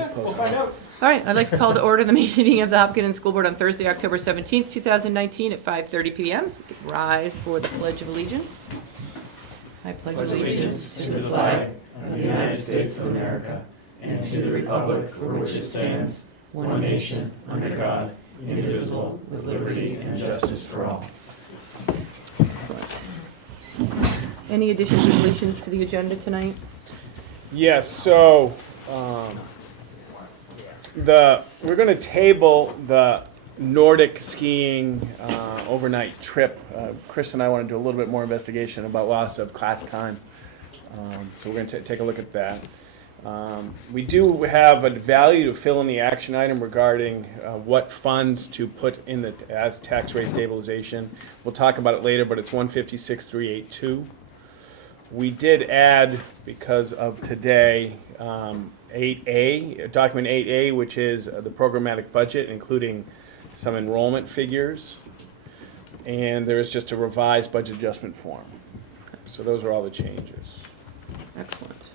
just close We'll find out. All right, I'd like to call to order the meeting of the Hopkinton School Board on Thursday, October 17th, 2019 at 5:30 p.m. Rise for the Pledge of Allegiance. I pledge Allegiance to the flag of the United States of America and to the republic for which it stands, one nation, under God, indivisible, with liberty and justice for all. Excellent. Any additions or deletions to the agenda tonight? Yes, so we're going to table the Nordic skiing overnight trip. Chris and I want to do a little bit more investigation about loss of class time. So we're going to take a look at that. We do have a value to fill in the action item regarding what funds to put in as tax rate stabilization. We'll talk about it later, but it's 156,382. We did add, because of today, 8A, document 8A, which is the programmatic budget, including some enrollment figures. And there is just a revised budget adjustment form. So those are all the changes. Excellent.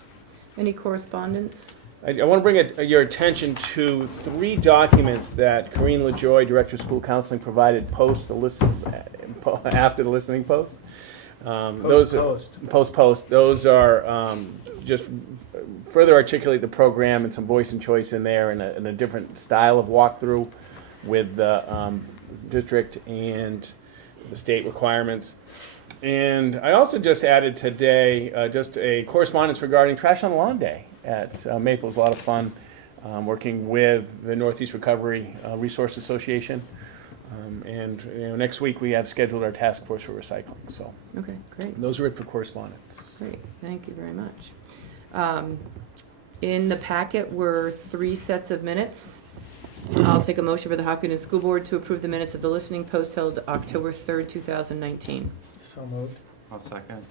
Any correspondence? I want to bring your attention to 3 documents that Corinne LaJoy, Director of School Counseling, provided after the listening post. Post. Those are just further articulate the program and some voice and choice in there, and a different style of walkthrough with the district and the state requirements. And I also just added today just a correspondence regarding Trash on Lawn Day at Maple. It was a lot of fun working with the Northeast Recovery Resource Association. And next week we have scheduled our task force for recycling. So Okay, great. those are it for correspondence. Great, thank you very much. In the packet were 3 sets of minutes. I'll take a motion for the Hopkinton School Board to approve the minutes of the listening post held October 3rd, 2019. So moved. I'll second.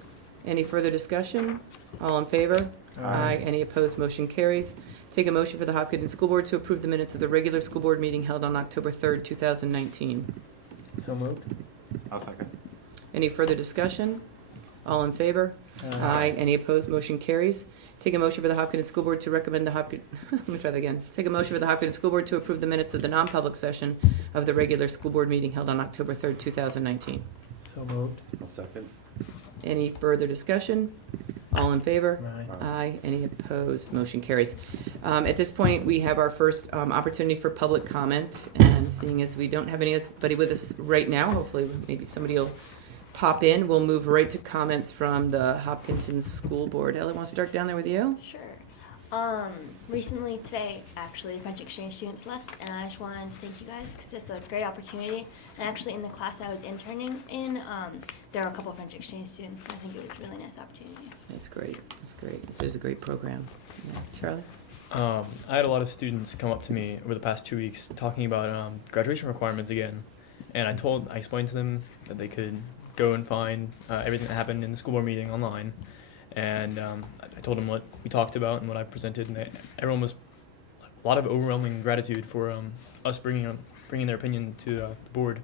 Any further discussion? All in favor? Aye. Any opposed? Motion carries. Take a motion for the Hopkinton School Board to approve the minutes of the regular school board meeting held on October 3rd, 2019. So moved. I'll second. Any further discussion? All in favor? Aye. Any opposed? Motion carries. Take a motion for the Hopkinton School Board to recommend the Hopkinton, let me try that again. Take a motion for the Hopkinton School Board to approve the minutes of the non-public session of the regular school board meeting held on October 3rd, 2019. So moved. I'll second. Any further discussion? All in favor? Aye. Aye. Any opposed? Motion carries. At this point, we have our first opportunity for public comment, and seeing as we don't have anybody with us right now, hopefully maybe somebody will pop in. We'll move right to comments from the Hopkinton School Board. Ellie, want to start down there with you? Sure. Recently today, actually, French exchange students left, and I just wanted to thank you guys because it's a great opportunity. And actually, in the class I was interning in, there were a couple of French exchange students, and I think it was a really nice opportunity. That's great. That's great. It is a great program. Yeah. Charlie? I had a lot of students come up to me over the past 2 weeks talking about graduation requirements again, and I explained to them that they could go and find everything that happened in the school board meeting online, and I told them what we talked about and what I presented, and everyone was a lot of overwhelming gratitude for us bringing their opinion to the board.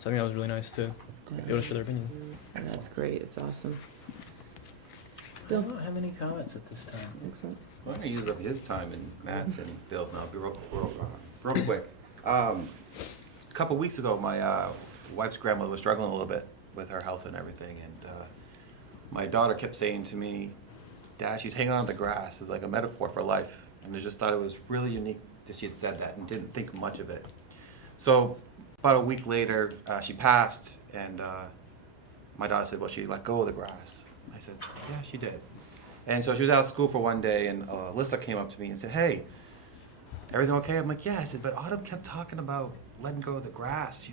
So I think that was really nice to be able to share their opinion. That's great. It's awesome. I don't have any comments at this time. Excellent. Well, I'm going to use up his time and Matt's and Bill's now. I'll be real quick. A couple weeks ago, my wife's grandmother was struggling a little bit with her health and everything, and my daughter kept saying to me, "Dad, she's hanging on to grass," is like a metaphor for life, and I just thought it was really unique that she had said that and didn't think much of it. So about a week later, she passed, and my daughter said, "Well, she let go of the grass." I said, "Yeah, she did." And so she was out of school for one day, and Alyssa came up to me and said, "Hey, everything okay?" I'm like, "Yeah." I said, "But Autumn kept talking about letting go of the grass,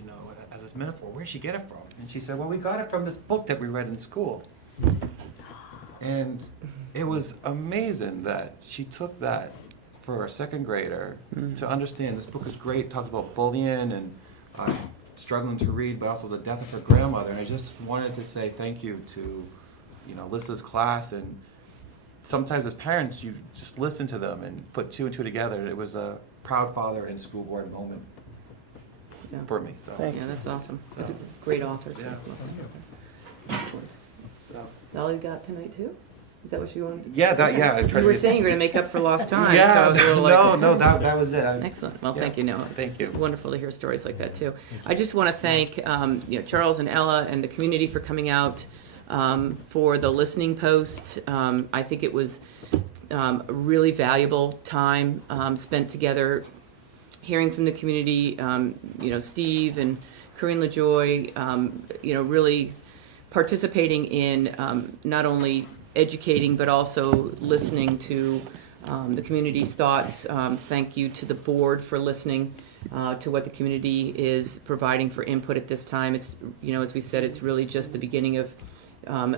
as this metaphor. Where'd she get it from?" And she said, "Well, we got it from this book that we read in school." And it was amazing that she took that for a second grader to understand this book is great. It talks about bullying and struggling to read, but also the death of her grandmother. And I just wanted to say thank you to, Alyssa's class. And sometimes as parents, you just listen to them and put 2 and 2 together. It was a proud father and school board moment Yeah. for me. So. Yeah, that's awesome. It's a great author. Yeah. Excellent. All you got tonight too? Is that what you wanted? Yeah, I tried You to were get- saying you were going to make up for lost time, so Yeah, I was a little like... no, that was it. Excellent. Well, Yeah. thank you, Noah. Thank you. It's wonderful to hear stories like that, too. I just want to thank Charles and Ella and the community for coming out for the listening post. I think it was a really valuable time spent together, hearing from the community. Steve and Corinne LaJoy, really participating in not only educating but also listening to the community's thoughts. Thank you to the board for listening to what the community is providing for input at this time. It's, as we said, it's really just the beginning of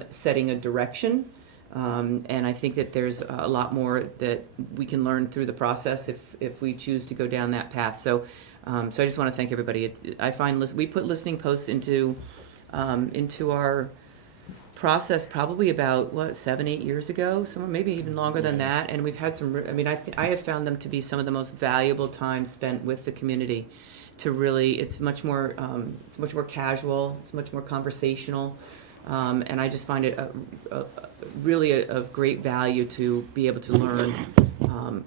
setting a direction. And I think that there's a lot more that we can learn through the process if we choose to go down that path. So I just want to thank everybody. I find we put listening posts into our process probably about 7-8 years ago, maybe even longer than that, and we've had some. I have found them to be some of the most valuable time spent with the community. To really, it's much more casual, it's much more conversational, and I just find it really of great value to be able to learn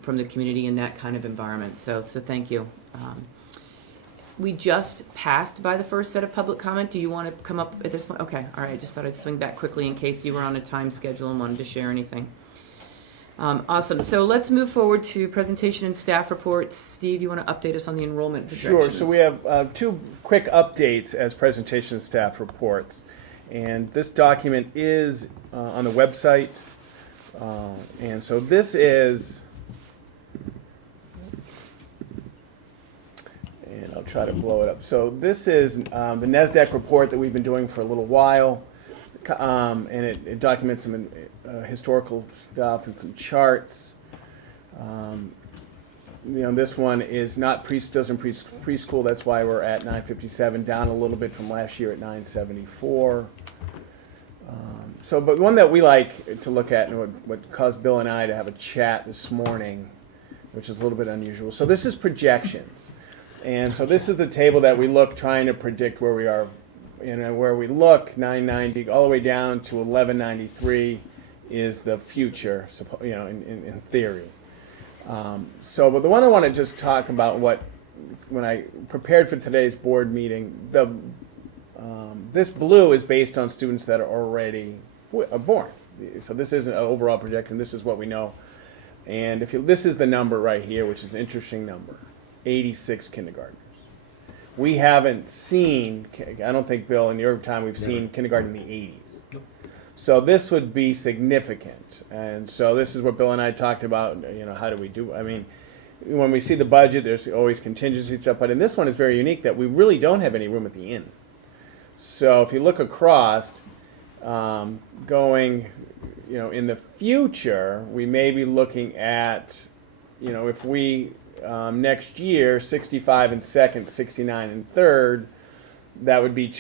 from the community in that kind of environment. So thank you. We just passed by the first set of public comment. Do you want to come up at this point? Okay, all right. I just thought I'd swing back quickly in case you were on a time schedule and wanted to share anything. Awesome. So let's move forward to presentation and staff reports. Steve, you want to update us on the enrollment projections? Sure. So we have two quick updates as presentation and staff reports. And this document is on the website. And so this is... And I'll try to blow it up. So this is the NESDEC report that we've been doing for a little while, and it documents some historical stuff and some charts. This one is not doesn't preschool. That's why we're at 957, down a little bit from last year at 974. But one that we like to look at, and what caused Bill and I to have a chat this morning, which is a little bit unusual. So this is projections. And so this is the table that we look trying to predict where we are, where we look 990 all the way down to 1193 is the future, in theory. But the one I want to just talk about when I prepared for today's board meeting, this blue is based on students that are already born. So this isn't an overall projection. This is what we know. And this is the number right here, which is an interesting number. 86 kindergartners. We haven't seen, I don't think, Bill, in your time we've seen kindergarten in the 80s. Nope. So this would be significant. And so this is what Bill and I talked about, how do we do, when we see the budget, there's always contingency stuff, but in this one it's very unique that we really don't have any room at the end. So if you look across, going, in the future, we may be looking at, if we, next year, 65 in second, 69 in third, that would be,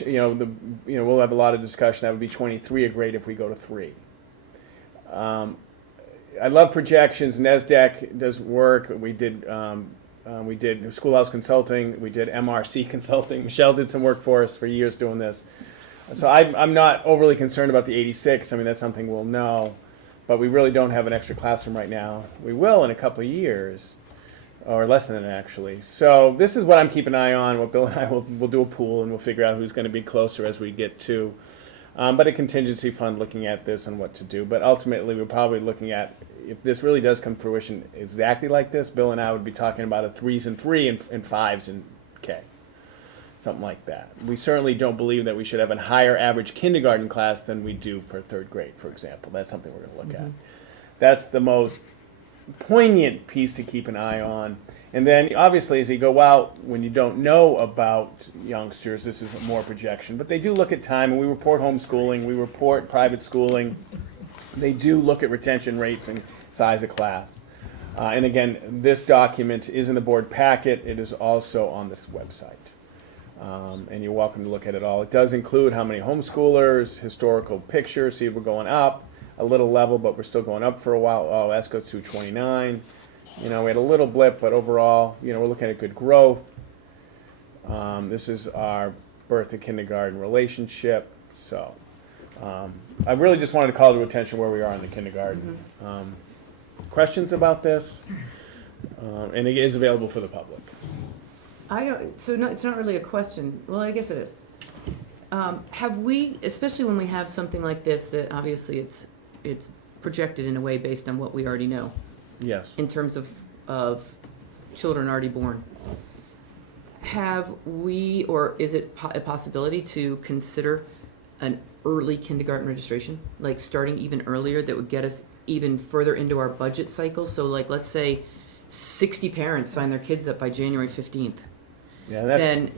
we'll have a lot of discussion. That would be 23 a grade if we go to 3. I love projections. NESDEC does work. We did Schoolhouse Consulting. We did MRC Consulting. Michelle did some work for us for years doing this. So I'm not overly concerned about the 86. That's something we'll know. But we really don't have an extra classroom right now. We will in a couple of years. Or less than that, actually. So this is what I'm keeping an eye on. What Bill and I will do a pool, and we'll figure out who's going to be closer as we get to. But a contingency fund looking at this and what to do. But ultimately, we're probably looking at, if this really does come to fruition exactly like this, Bill and I would be talking about a 3s and 3 and 5s in K. Something like that. We certainly don't believe that we should have a higher average kindergarten class than we do for 3rd grade, for example. That's something we're going to look at. That's the most poignant piece to keep an eye on. And then obviously as you go out, when you don't know about youngsters, this is more projection, but they do look at time, and we report homeschooling, we report private schooling. They do look at retention rates and size of class. And again, this document is in the board packet. It is also on this website. And you're welcome to look at it all. It does include how many homeschoolers, historical pictures, see if we're going up. A little level, but we're still going up for a while. Oh, that's go to 29. We had a little blip, but overall, we're looking at good growth. This is our birth to kindergarten relationship. So I really just wanted to call to attention where we are in the kindergarten. Questions about this? And it is available for the public. It's not really a question. Well, I guess it is. Have we, especially when we have something like this, that obviously it's projected in a way based on what we already know Yes. in terms of children already born. Have we, or is it a possibility to consider an early kindergarten registration, like starting even earlier, that would get us even further into our budget cycle? So like, let's say 60 parents sign their kids up by January 15th. Yeah, that's, Then,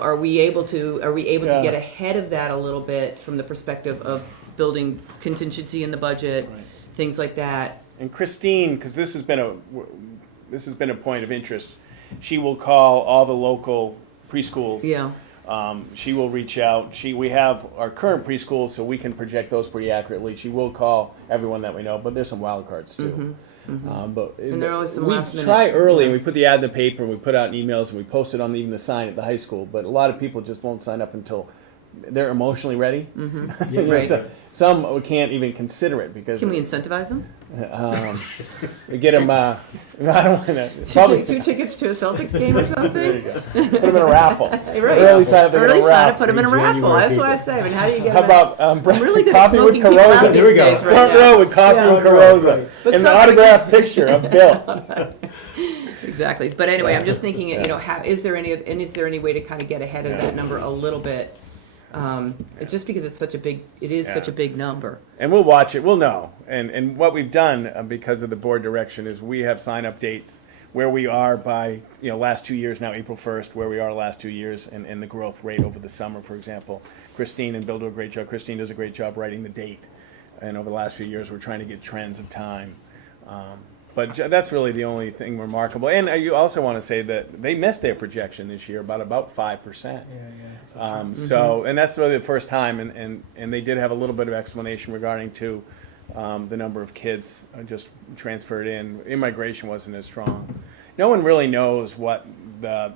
are we able to Yeah. get ahead of that a little bit from the perspective of building contingency in the budget, Right. things like that? and Christine, because this has been a point of interest. She will call all the local preschools. Yeah. She will reach out. We have our current preschools, so we can project those pretty accurately. She will call everyone that we know, but there's some wild cards too. But And there are always some we last minute- try early. yeah. We put the ad in the paper, and we put out emails, and we post it on even the sign at the high school. But a lot of people just won't sign up until they're emotionally ready. You know, Right. some can't even consider it because Can we incentivize them? we get them. I don't want to. Probably Two tickets to a Celtics game or something? there you go. Put them in a raffle. Right. Early sign up. they're Early gonna sign up, raffle. put them in a raffle. January That's what I people. say. I mean, how do you get How about I'm really good at coffee with smoking people out Carosa? these days right Front now. row with coffee Yeah. with Carosa. But And the something- autographed picture of Bill. Exactly. But anyway, I'm just thinking, is there any way to kind of get ahead of that number a little bit? It's just because it's such a big number. And we'll watch it. We'll know. And what we've done because of the board direction is we have sign-up dates where we are by last 2 years now, April 1st, where we are last 2 years, and the growth rate over the summer, for example. Christine and Bill do a great job. Christine does a great job writing the date. And over the last few years, we're trying to get trends of time. But that's really the only thing remarkable. And you also want to say that they missed their projection this year about 5%. So, and that's really the first time, and they did have a little bit of explanation regarding to the number of kids just transferred in. Immigration wasn't as strong. No one really knows what the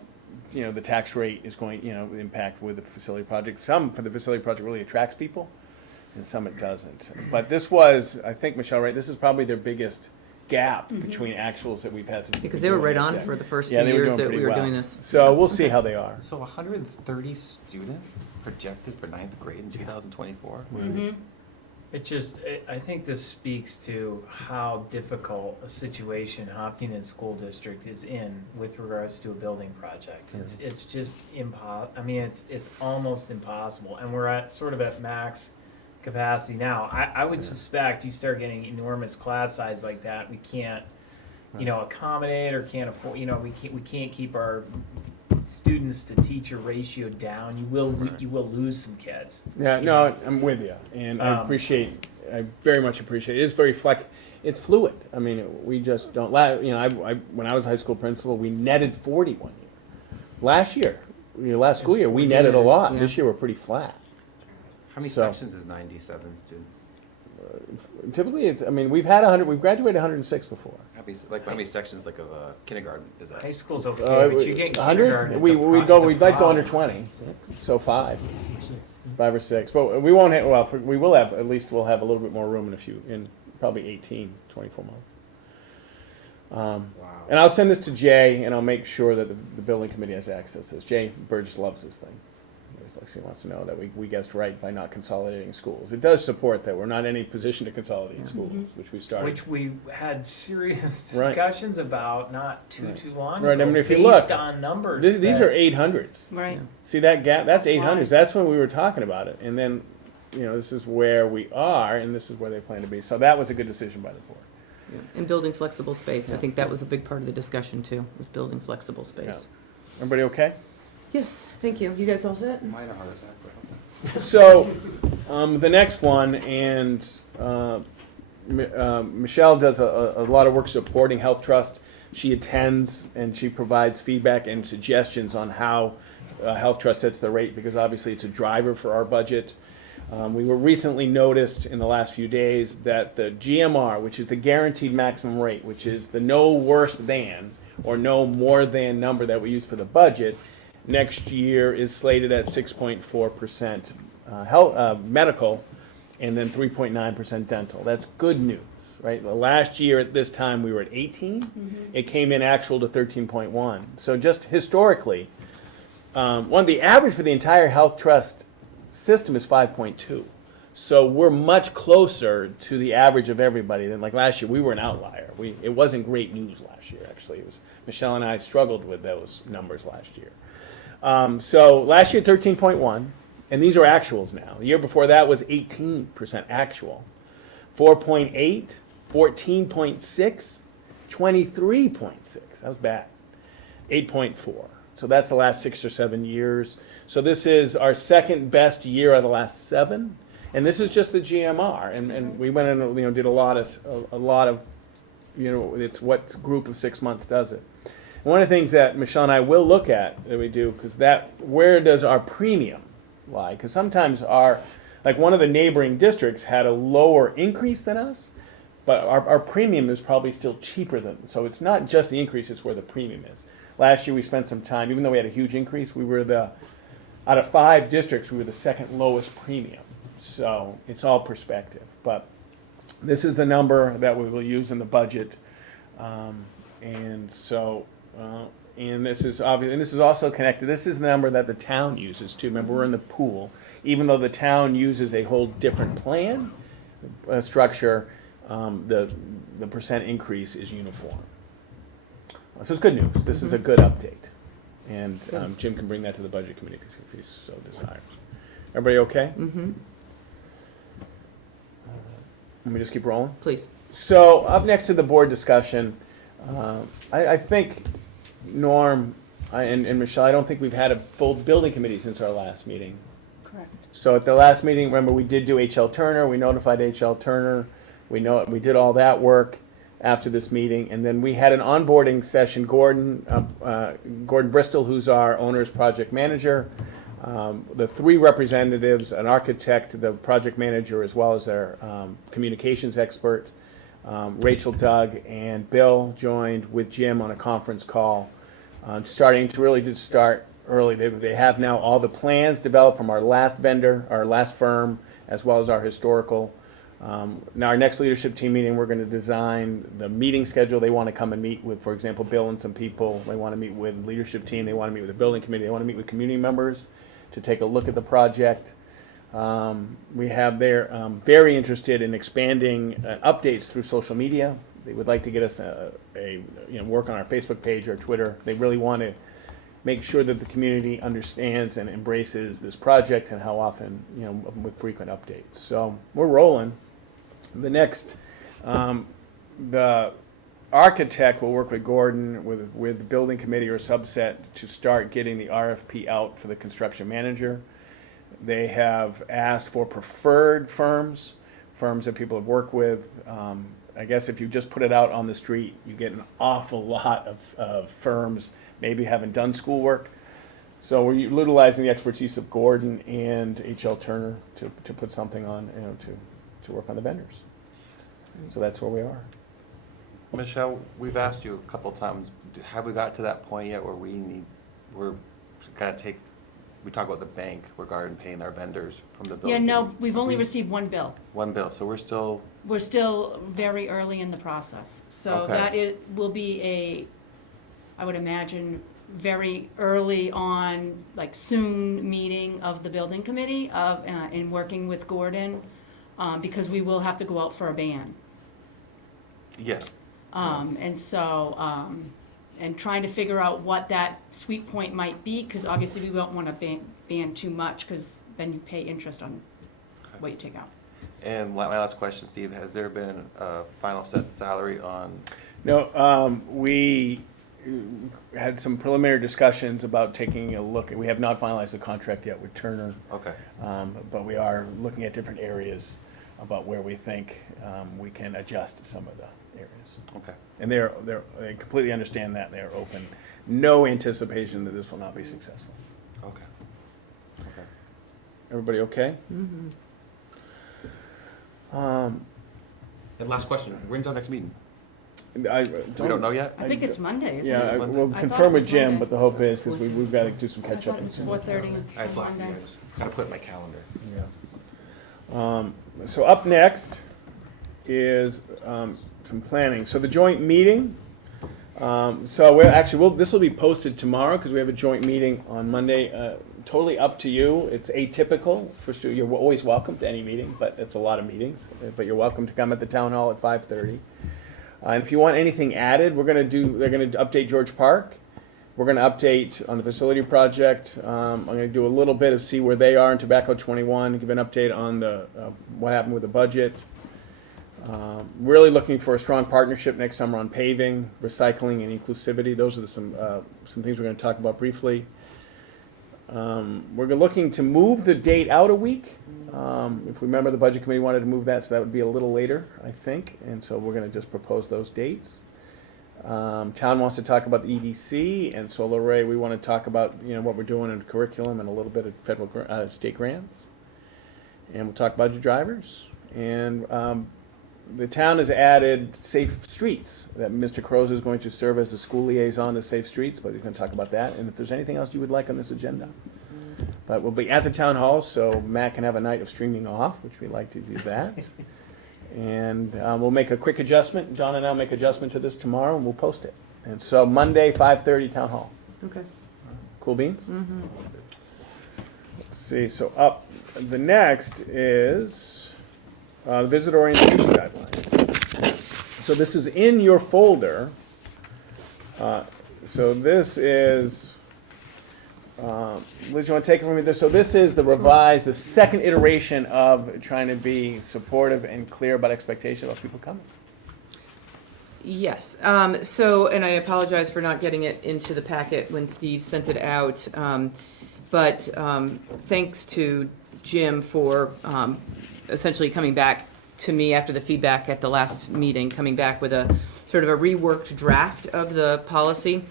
tax rate is going impact with the facility project. Some for the facility project really attracts people, and some it doesn't. But this was, I think, Michelle, right? This is probably their biggest gap between actuals that we've had since Because they were right on for the first few they were years doing that pretty we were well. doing this. So we'll see how they are. So 130 students projected for ninth grade in 2024? I think this speaks to how difficult a situation Hopkinton School District is in with regards to a building project. It's just it's almost impossible, and we're at max capacity now. I would suspect you start getting enormous class size like that, we can't, accommodate or can't afford. We can't keep our students to teacher ratio down. You will lose some kids. Yeah, no, I'm with you, and I very much appreciate it. It's very it's fluid. I mean, we just don't. When I was high school principal, we netted 40 one year. Last school year, we netted a lot. Yeah. This year, we're pretty flat. How many So- sections is 97 students? Typically, we've had 100. We've graduated 106 before. How many sections of a kindergarten is that? High school's okay, but you get kindergarten. 100. We'd like to go under problem. 20. So 5 or 6. But we won't have. Well, we will have. At least we'll have a little bit more room in probably 18, 24 months. Wow. And I'll send this to Jay, and I'll make sure that the building committee has access to this. Jay Burgess loves this thing. He wants to know that we guessed right by not consolidating schools. It does support that we're not in any position to consolidate schools, which we started. Which we had serious Right. discussions about not too long Right, ago, I mean, if you based look, on numbers. These that- are 800s. Right. See that gap? That's That's 800s. why. That's when we were talking about it. And then, this is where we are, and this is where they plan to be. So that was a good decision by the board. And building flexible space. I think that was a big part of the discussion too, was building flexible space. Everybody okay? Yes, thank you. You guys all set? Mine a heart attack, but okay. So, the next one, and Michelle does a lot of work supporting Health Trust. She attends and she provides feedback and suggestions on how Health Trust sets the rate, because obviously it's a driver for our budget. We were recently noticed in the last few days that the GMR, which is the guaranteed maximum rate, which is the no worse than or no more than number that we use for the budget, next year is slated at 6.4%. Medical and then 3.9% dental. That's good news, right? The last year at this time we were at 18. It came in actual to 13.1. So just historically, the average for the entire health trust system is 5.2. So we're much closer to the average of everybody than like last year. We were an outlier. It wasn't great news last year, actually. It was Michelle and I struggled with those numbers last year. So last year 13.1, and these are actuals now. The year before that was 18% actual. 4.8, 14.6, 23.6. That was bad. 8.4. So that's the last 6 or 7 years. So this is our second best year out of the last 7. And this is just the GMR, and we went in, did a lot of, it's what group of 6 months does it. And one of the things that Michelle and I will look at that we do, because where does our premium lie? Because sometimes one of the neighboring districts had a lower increase than us, but our premium is probably still cheaper than. So it's not just the increase; it's where the premium is. Last year we spent some time, even though we had a huge increase, we were out of 5 districts, we were the second lowest premium. So it's all perspective, but this is the number that we will use in the budget, and this is obvious, and this is also connected. This is the number that the town uses too. Remember, we're in the pool. Even though the town uses a whole different plan structure, the percent increase is uniform. So it's good news. This is a good update, and Jim can bring that to the budget committee if he so desires. Everybody okay? Mm-hmm. Let me just keep rolling. Please. So up next to the board discussion, I think Norm and Michelle, I don't think we've had a full building committee since our last meeting. Correct. So at the last meeting, remember, we did do H.L. Turner. We notified H.L. Turner. We did all that work after this meeting, and then we had an onboarding session. Gordon Bristol, who's our owner's project manager, the 3 representatives, an architect, the project manager, as well as their communications expert, Rachel, Doug, and Bill joined with Jim on a conference call, starting to really just start early. They have now all the plans developed from our last vendor, our last firm, as well as our historical. Now our next leadership team meeting, we're going to design the meeting schedule. They want to come and meet with, for example, Bill and some people. They want to meet with leadership team. They want to meet with the building committee. They want to meet with community members to take a look at the project. They're very interested in expanding updates through social media. They would like to get us work on our Facebook page or Twitter. They really want to make sure that the community understands and embraces this project and how often, with frequent updates. So we're rolling. The next, the architect will work with Gordon, with the building committee or subset to start getting the RFP out for the construction manager. They have asked for preferred firms that people have worked with. I guess if you just put it out on the street, you get an awful lot of firms maybe haven't done schoolwork. So we're utilizing the expertise of Gordon and H.L. Turner to put something on, to work on the vendors. So that's where we are. Michelle, we've asked you a couple times, have we got to that point yet where we're gonna we talk about the bank regarding paying our vendors from the building? Yeah, no, we've only received 1 bill. 1 bill, so we're still, very early in the process. So Okay. will be I would imagine, very early on, like soon meeting of the building committee in working with Gordon, because we will have to go out for a ban. yes. And so, and trying to figure out what that sweet point might be, because obviously we don't want to ban too much, because then you pay interest on what you take out. And my last question, Steve, has there been a final set salary on? No, we had some preliminary discussions about taking a look. We have not finalized the contract yet with Turner. Okay. But we are looking at different areas about where we think we can adjust some of the areas. Okay. And they completely understand that. They're open. No anticipation that this will not be successful. Okay. Okay. Everybody okay? Mm-hmm. And last question, when's our next meeting? We We don't know yet? I think it's Monday, isn't Yeah, it? we'll I thought confirm it with was Jim, Monday. but the hope is, because we've got to do some I catch thought up. it was and 4:30 I on just lost you Monday. guys. Gotta put it in my calendar. Yeah. So up next is some planning. So the joint meeting. So this will be posted tomorrow because we have a joint meeting on Monday. Totally up to you. It's atypical for students. You're always welcome to any meeting, but it's a lot of meetings. But you're welcome to come at the town hall at 5:30. And if you want anything added, they're going to update George Park. We're going to update on the facility project. I'm going to do a little bit of see where they are in Tobacco 21, give an update on the what happened with the budget. Really looking for a strong partnership next summer on paving, recycling, and inclusivity. Those are some things we're going to talk about briefly. We're looking to move the date out a week. If we remember, the budget committee wanted to move that, so that would be a little later, I think. And so we're going to just propose those dates. Town wants to talk about the EDC and solar array. We want to talk about what we're doing in curriculum and a little bit of federal state grants. And we'll talk budget drivers. And the town has added safe streets. That Mr. Crows is going to serve as a school liaison to Safe Streets, but he's going to talk about that. And if there's anything else you would like on this agenda. But we'll be at the town hall, so Matt can have a night of streaming off, which we like to do that. And we'll make a quick adjustment. John and I will make adjustment to this tomorrow, and we'll post it. And so Monday, 5:30, town hall. Okay. Cool beans? Mm-hmm. Let's see. So up the next is the visitor orientation guidelines. So this is in your folder. So this is. Liz, you want to take it from me? So this is the revised, the second iteration of trying to be supportive and clear about expectations about people coming. Yes. And I apologize for not getting it into the packet when Steve sent it out. But thanks to Jim for essentially coming back to me after the feedback at the last meeting, coming back with a sort of a reworked draft of the policy.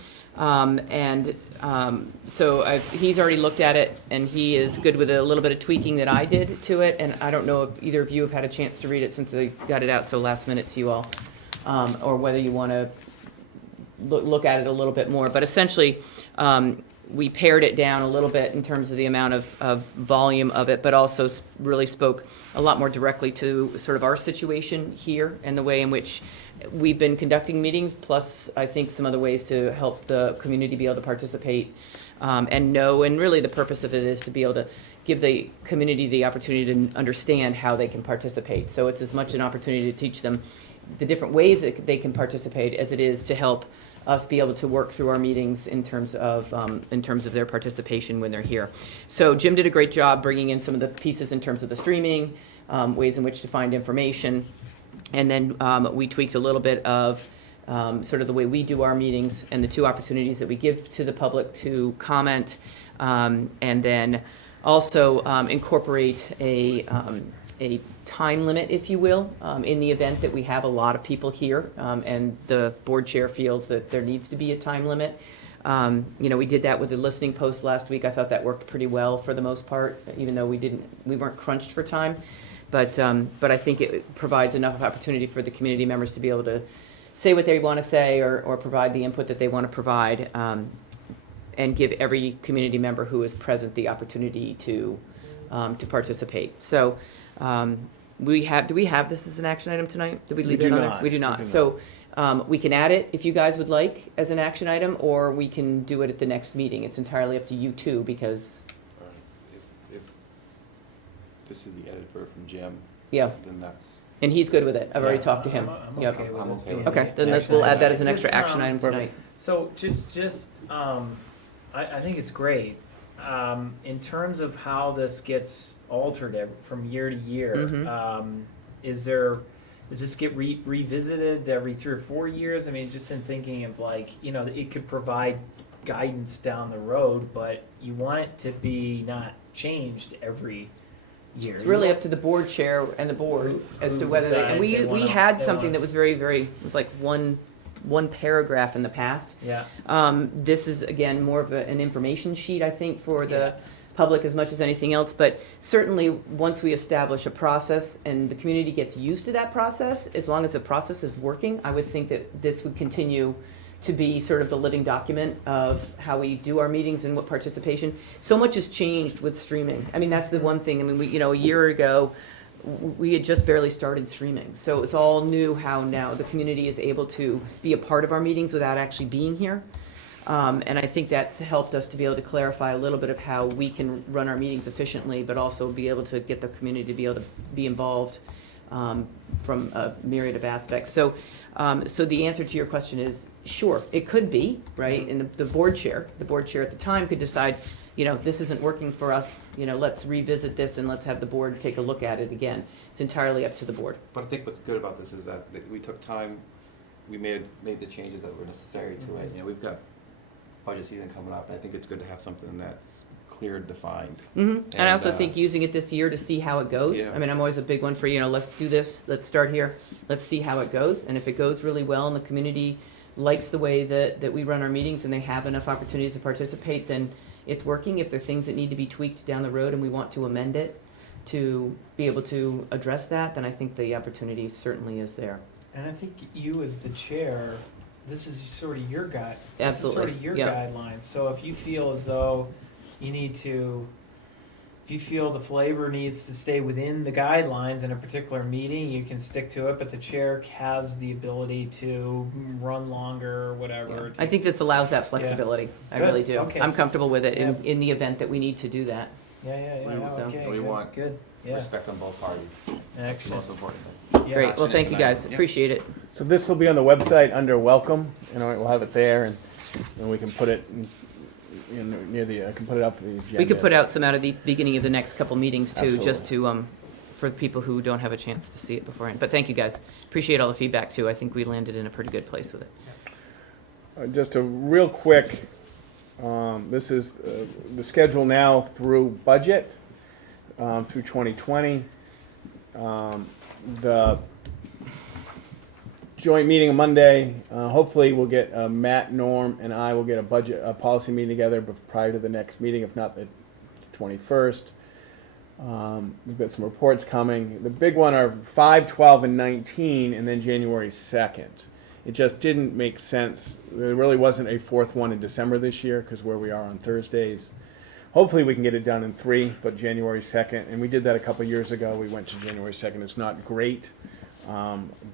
So he's already looked at it, and he is good with a little bit of tweaking that I did to it. And I don't know if either of you have had a chance to read it since I got it out so last minute to you all, or whether you want to look at it a little bit more. But essentially, we pared it down a little bit in terms of the amount of volume of it, but also really spoke a lot more directly to sort of our situation here and the way in which we've been conducting meetings, plus I think some other ways to help the community be able to participate and know, and really the purpose of it is to be able to give the community the opportunity to understand how they can participate. So it's as much an opportunity to teach them the different ways that they can participate as it is to help us be able to work through our meetings in terms of their participation when they're here. So Jim did a great job bringing in some of the pieces in terms of the streaming, ways in which to find information. And then we tweaked a little bit of sort of the way we do our meetings and the two opportunities that we give to the public to comment, and then also incorporate a time limit, if you will, in the event that we have a lot of people here and the board chair feels that there needs to be a time limit. We did that with the listening post last week. I thought that worked pretty well for the most part, even though we weren't crunched for time. But I think it provides enough opportunity for the community members to be able to say what they want to say or provide the input that they want to provide, and give every community member who is present the opportunity to participate. So do we have this as an action item tonight? Did we leave it on there? We do not. So we can add it if you guys would like as an action item, or we can do it at the next meeting. It's entirely up to you two, because If this is the edited version from Jim, yeah, then that's. and he's good with it. I've already Yeah, talked to him. I'm Yep. okay with I'm this okay being with Okay, an then action we'll item. add that as an It's extra just, action item tonight. So I think it's great. In terms of how this gets altered from year to year, Mhm. does this get revisited every 3 or 4 years? I mean, just in thinking of it could provide guidance down the road, but you want it to be not changed every year. It's really up to the board chair and the board as to Who whether they, and decides we they wanna- had they something wanna- that was very, very, it was like one paragraph in the past. Yeah. This is, again, more of an information sheet, I think, for the Yeah. public as much as anything else. But certainly, once we establish a process and the community gets used to that process, as long as the process is working, I would think that this would continue to be sort of the living document of how we do our meetings and what participation. So much has changed with streaming. I mean, that's the one thing. I mean, a year ago, we had just barely started streaming. So it's all new how now the community is able to be a part of our meetings without actually being here. And I think that's helped us to be able to clarify a little bit of how we can run our meetings efficiently, but also be able to get the community to be able to be involved from a myriad of aspects. So, so the answer to your question is, sure, it could be, right? And the board chair at the time could decide, this isn't working for us, let's revisit this and let's have the board take a look at it again. It's entirely up to the board. But I think what's good about this is that we took time, we made the changes that were necessary to it. We've got budget season coming up, and I think it's good to have something that's clear and defined. And I also think using it this year to see how it goes. Yeah. I mean, I'm always a big one for, let's do this, let's start here, let's see how it goes. And if it goes really well and the community likes the way that we run our meetings and they have enough opportunities to participate, then it's working. If there are things that need to be tweaked down the road and we want to amend it to be able to address that, then I think the opportunity certainly is there. And I think you as the chair, this is sort of your guide. Absolutely, This is sort of your yeah. guidelines. So if you feel as though you need to, if you feel the flavor needs to stay within the guidelines in a particular meeting, you can stick to it, but the chair has the ability to run longer or whatever. Yeah. I think this allows that flexibility. I Good. really do. Okay. I'm comfortable with it Yeah. in the event that we need to do that. Yeah, So- okay, We good, want good, yeah, respect on both parties. That's the excellent. most important thing. Yeah. Great. Well, thank you guys. Yeah. Appreciate it. So this will be on the website under welcome, we'll have it there, and we can put it near I can put it up for the agenda. We could put out some out of the beginning of the next couple meetings too, just Absolutely. to, for the people who don't have a chance to see it beforehand. But thank you guys. Appreciate all the feedback too. I think we landed in a pretty good place with it. Just a real quick, this is the schedule now through budget, through 2020. The joint meeting on Monday, hopefully we'll get, Matt, Norm, and I will get a policy meeting together prior to the next meeting, if not the 21st. We've got some reports coming. The big one are 5, 12, and 19, and then January 2nd. It just didn't make sense. There really wasn't a fourth one in December this year because where we are on Thursdays. Hopefully we can get it done in 3, but January 2nd, and we did that a couple years ago. We went to January 2nd. It's not great,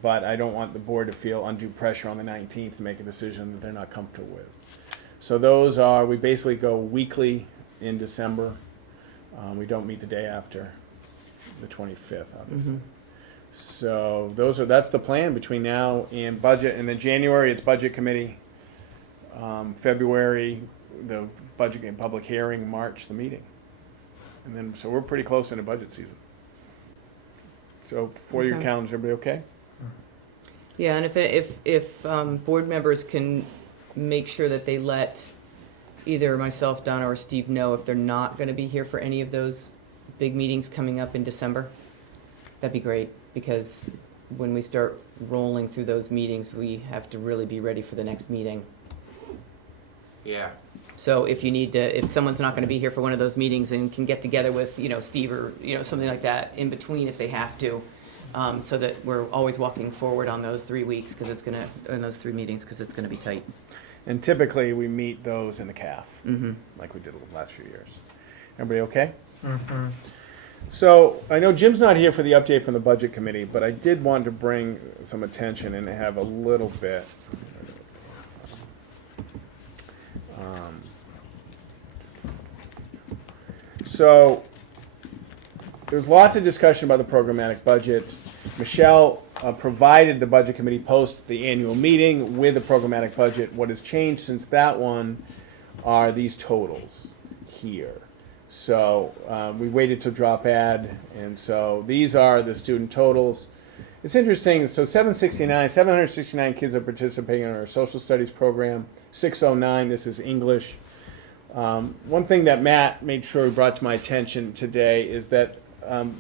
but I don't want the board to feel undue pressure on the 19th to make a decision that they're not comfortable with. So those are, we basically go weekly in December. We don't meet the day after the 25th, obviously. So that's the plan between now and budget, and then January it's budget committee. February the budget and public hearing, March the meeting, and then so we're pretty close into budget season. So for your Okay. calendars, everybody okay? Yeah, and if board members can make sure that they let either myself, Donna, or Steve know if they're not going to be here for any of those big meetings coming up in December, that'd be great, because when we start rolling through those meetings, we have to really be ready for the next meeting. Yeah. So if you need to, if someone's not going to be here for one of those meetings and can get together with, Steve or, something like that in between if they have to, so that we're always walking forward on those 3 weeks, because it's going to, in those 3 meetings, because it's going to be tight. And typically we meet those in the CAF, Mm-hmm. like we did the last few years. Everybody okay? Mhm. So I know Jim's not here for the update from the budget committee, but I did want to bring some attention and have a little bit. So there's lots of discussion about the programmatic budget. Michelle provided the budget committee post the annual meeting with the programmatic budget. What has changed since that one are these totals here. So we waited to drop ad, and so these are the student totals. It's interesting, so 769 kids are participating in our social studies program. 609, this is English. One thing that Matt made sure he brought to my attention today is that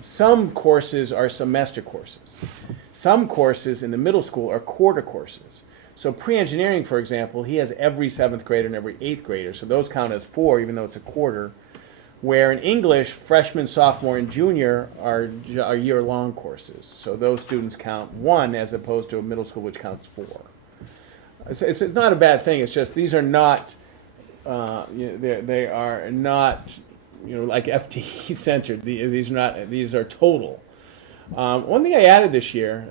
some courses are semester courses. Some courses in the middle school are quarter courses. So pre-engineering, for example, he has every 7th grader and every 8th grader, so those count as 4, even though it's a quarter. Where in English, freshman, sophomore, and junior are year-long courses. So those students count 1 as opposed to a middle school which counts 4. It's not a bad thing. It's just these are not, they are not, like FTE centered. These are total. One thing I added this year,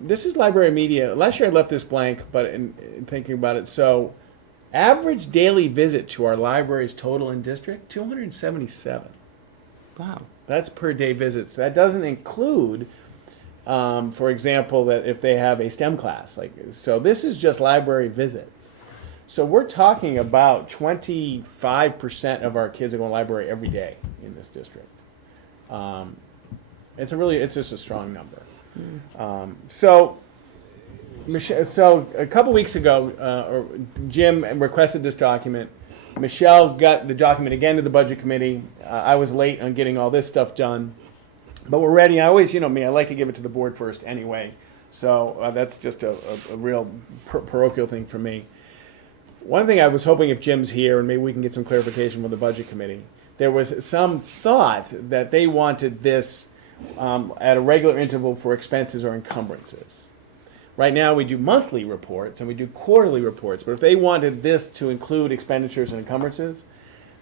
this is library media. Last year I left this blank, but in thinking about it, so average daily visit to our libraries total in district, 277. Wow. That's per day visits. That doesn't include, for example, that if they have a STEM class, like, so this is just library visits. So we're talking about 25% of our kids are going to the library every day in this district. It's just a strong number. So a couple weeks ago, Jim requested this document. Michelle got the document again to the budget committee. I was late on getting all this stuff done, but we're ready. I always, you know me, I like to give it to the board first anyway. So that's just a real parochial thing for me. One thing I was hoping, if Jim's here, and maybe we can get some clarification from the budget committee, there was some thought that they wanted this at a regular interval for expenses or encumbrances. Right now we do monthly reports and we do quarterly reports, but if they wanted this to include expenditures and encumbrances,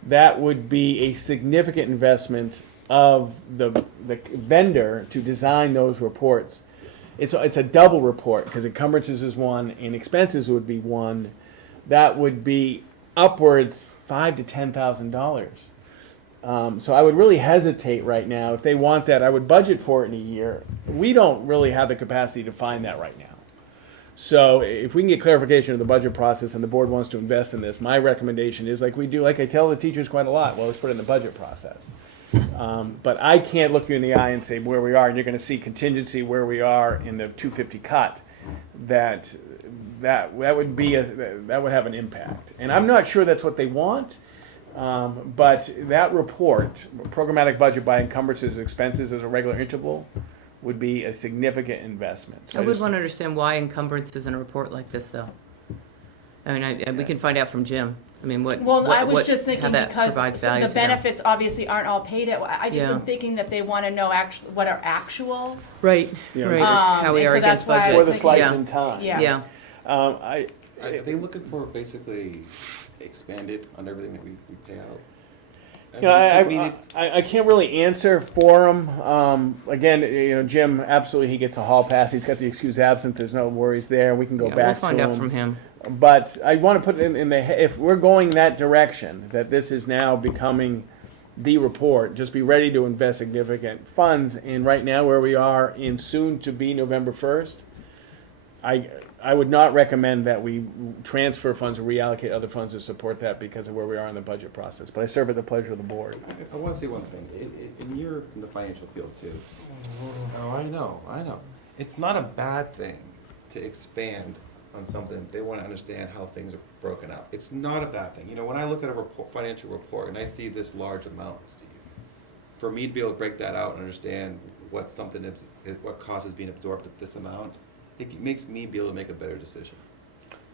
that would be a significant investment of the vendor to design those reports. It's a double report because encumbrances is one and expenses would be one. That would be upwards $5,000 to $10,000. So I would really hesitate right now. If they want that, I would budget for it in a year. We don't really have the capacity to find that right now. So if we can get clarification of the budget process and the board wants to invest in this, my recommendation is like I tell the teachers quite a lot, well, let's put it in the budget process. But I can't look you in the eye and say where we are, and you're going to see contingency where we are in the 250 cut. That would have an impact, and I'm not sure that's what they want. But that report, programmatic budget by encumbrances and expenses as a regular interval, would be a significant investment. So I would want to understand why encumbrances in a report like this, though. I mean, we can find out from Jim. I mean, I was just thinking how that because provides value the to them. benefits obviously aren't all paid at, I just Yeah. am thinking that they want to know what are actuals. Right, Yeah. right. How we and are so against that's why I budget. for was the thinking- slice Yeah. in time. Yeah. I Are they looking for basically expanded on everything that we pay out? You know, I mean, it's, I can't really answer for him. Again, you know, Jim, absolutely, he gets a hall pass. He's got the excuse absent. There's no worries there. We can go Yeah, back we'll find to out him. from him. But I want to put it in if we're going that direction, that this is now becoming the report, just be ready to invest significant funds. And right now, where we are in soon to be November 1st, I would not recommend that we transfer funds or reallocate other funds to support that because of where we are in the budget process. But I serve at the pleasure of the board. I want to say one thing, and you're in the financial field too. Oh, I know. It's not a bad thing to expand on something if they want to understand how things are broken out. It's not a bad thing. You know, when I look at a financial report and I see this large amount, Steve, for me to be able to break that out and understand what cost is being absorbed at this amount, it makes me be able to make a better decision.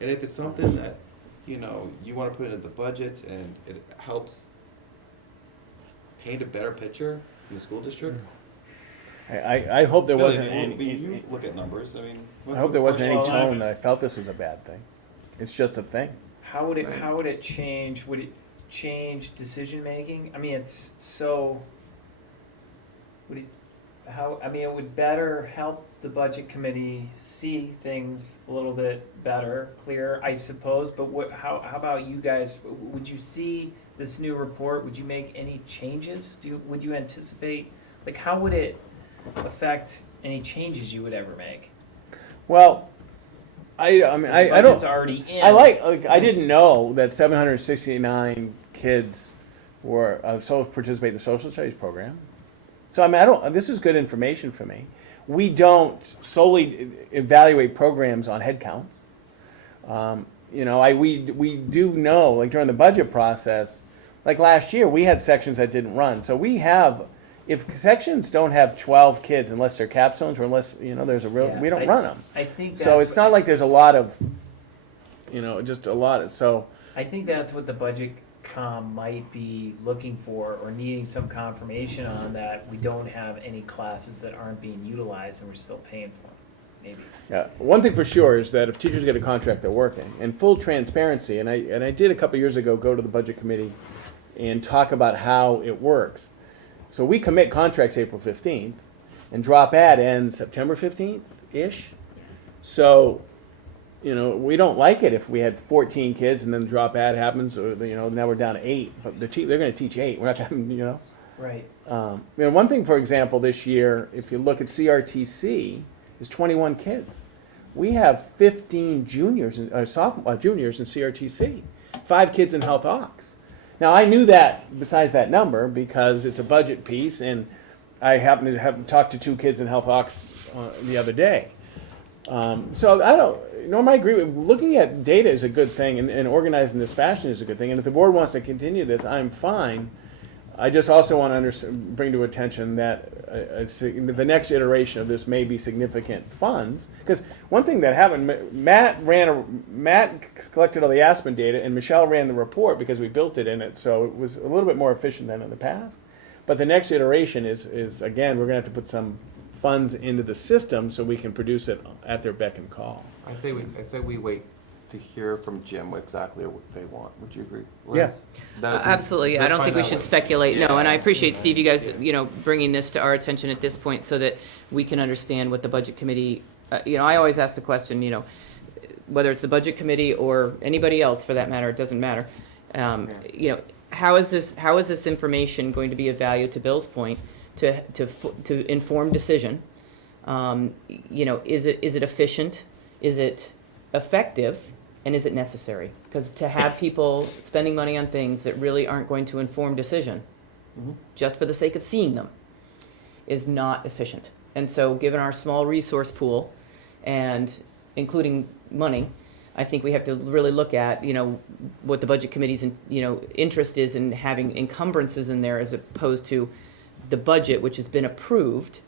And if it's something that, you know, you want to put into the budget and it helps paint a better picture in the school district. I hope there wasn't I mean, any. you look at numbers, I mean. I hope there wasn't any Well, tone that I felt this was a bad thing. It's just a thing. How would it change? Would it change decision making? I mean, it's so. Would it? It would better help the budget committee see things a little bit better, clearer, I suppose. But how about you guys? Would you see this new report? Would you make any changes? Would you anticipate? Like, how would it affect any changes you would ever make? Well, I don't. Budget's already in. I didn't know that 769 kids were participate in the social studies program. So I mean, this is good information for me. We don't solely evaluate programs on head counts. You know, we do know, like during the budget process, like last year, we had sections that didn't run. So we have, if sections don't have 12 kids, unless they're capstones or unless, you know, there's a real, we don't run them. I think So it's not like there's a lot of, you know, just a lot of, so. I think that's what the budget com might be looking for or needing some confirmation on, that we don't have any classes that aren't being utilized and we're still paying for them, maybe. Yeah, one thing for sure is that if teachers get a contract, they're working. And full transparency, and I did a couple years ago go to the budget committee and talk about how it works. So we commit contracts April 15th, and drop ad ends September 15th-ish. So, you know, we don't like it if we had 14 kids and then the drop ad happens, or, you know, now we're down to 8. But they're going to teach 8. We're not going to, you know. Right. You know, one thing, for example, this year, if you look at CRTC, is 21 kids. We have 15 juniors, juniors in CRTC, 5 kids in Health Ox. Now, I knew that besides that number because it's a budget piece, and I happened to have talked to 2 kids in Health Ox the other day. So I don't, Norm, I agree with looking at data is a good thing, and organizing this fashion is a good thing. And if the board wants to continue this, I'm fine. I just also want to bring to attention that the next iteration of this may be significant funds. Because one thing that happened, Matt collected all the Aspen data, and Michelle ran the report because we built it in it, so it was a little bit more efficient than in the past. But the next iteration is again, we're going to have to put some funds into the system so we can produce it at their beck and call. I say we wait to hear from Jim exactly what they want. Would you agree? Yes. Absolutely. I don't think we should speculate. No, and I appreciate, Steve, you guys, you know, bringing this to our attention at this point so that we can understand what the budget committee, you know, I always ask the question, you know, whether it's the budget committee or anybody else for that matter, it doesn't matter. You know, how is this information going to be of value, to Bill's point, to inform decision? You know, is it efficient? Is it effective? And is it necessary? Because to have people spending money on things that really aren't going to inform decision, just for the sake of seeing them, is not efficient. And so given our small resource pool, and including money, I think we have to really look at, you know, what the budget committee's, you know, interest is in having encumbrances in there as opposed to the budget, which has been approved.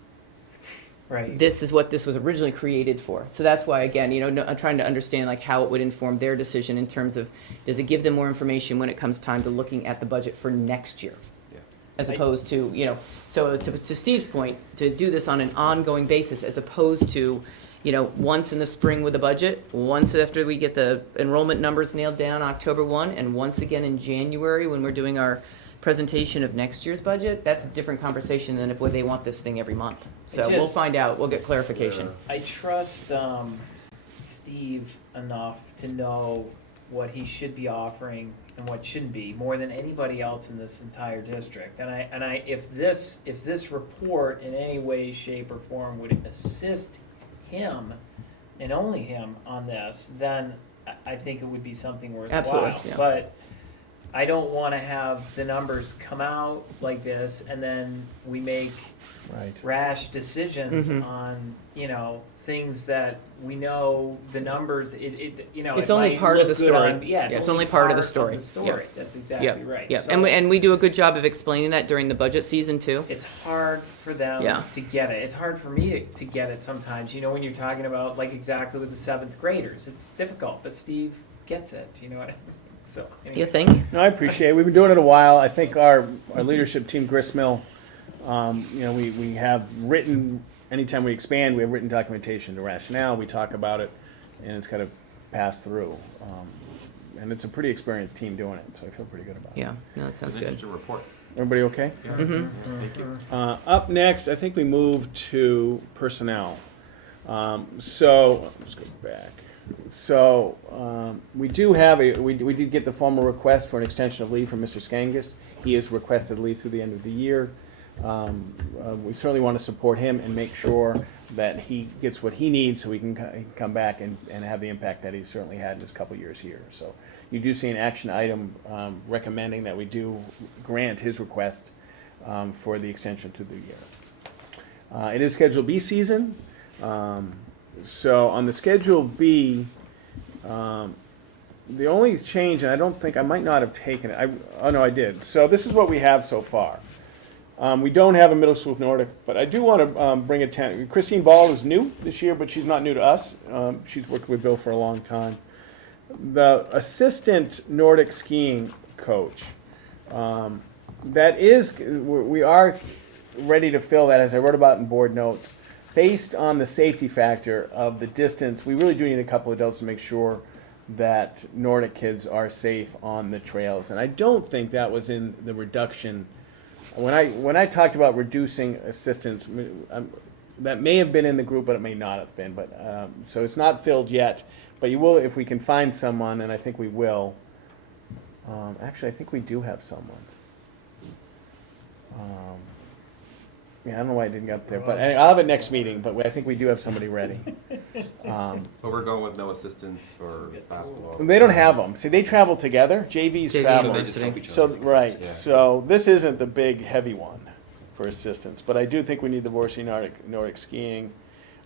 Right. This is what this was originally created for. So that's why, again, you know, I'm trying to understand like how it would inform their decision in terms of, does it give them more information when it comes time to looking at the budget for next year? Yeah. As opposed to, you know, so to Steve's point, to do this on an ongoing basis as opposed to, you know, once in the spring with the budget, once after we get the enrollment numbers nailed down October 1, and once again in January when we're doing our presentation of next year's budget. That's a different conversation than if they want this thing every month. So we'll find out. We'll get clarification. I trust Steve enough to know what he should be offering and what shouldn't be more than anybody else in this entire district. And I if this report in any way, shape, or form would assist him and only him on this, then I think it would be something worthwhile. Absolutely, yeah. But I don't want to have the numbers come out like this and then we make rash decisions on, you know, things that we know the numbers, you know, it's it only might part of look the good story. on- It's only part of the story. Yeah. That's exactly right. Yeah, So and we do a good job of explaining that during the budget season too. it's hard for them Yeah. to get it. It's hard for me to get it sometimes, you know, when you're talking about like exactly with the 7th graders. It's difficult, but Steve gets it, you know what I mean? So, anyway. You think? No, I appreciate it. We've been doing it a while. I think our leadership team, Gristmill, you know, we have written, anytime we expand, we have written documentation, the rationale, we talk about it, and it's kind of passed through. And it's a pretty experienced team doing it, so I feel pretty good about it. Yeah, no, that sounds It's an good. interesting report. Everybody okay? Yeah. Thank you. Up next, I think we move to personnel. So, let's go back. So, we do have we did get the formal request for an extension of leave from Mr. Skangas. He has requested leave through the end of the year. We certainly want to support him and make sure that he gets what he needs so he can come back and have the impact that he certainly had in his couple years here. So you do see an action item recommending that we do grant his request for the extension to the year. It is Schedule B season. So on the Schedule B, the only change, and I don't think, I might not have taken it. Oh no, I did. So this is what we have so far. We don't have a middle school with Nordic, but I do want to bring attention. Christine Ball is new this year, but she's not new to us. She's worked with Bill for a long time. The assistant Nordic skiing coach, we are ready to fill that, as I wrote about in board notes. Based on the safety factor of the distance, we really do need a couple adults to make sure that Nordic kids are safe on the trails. And I don't think that was in the reduction. When I talked about reducing assistance, that may have been in the group, but it may not have been. But so it's not filled yet. But you will, if we can find someone, and I think we will. Actually, I think we do have someone. Yeah, I don't know why I didn't get up there, but I'll have it next meeting. But I think we do have somebody ready. So we're going with no assistants for basketball. They don't have them. See, they travel together. JVs JV. travel. So they just help each So other. right. Yeah. So this isn't the big heavy one for assistance, but I do think we need the Vorsi Nordic skiing.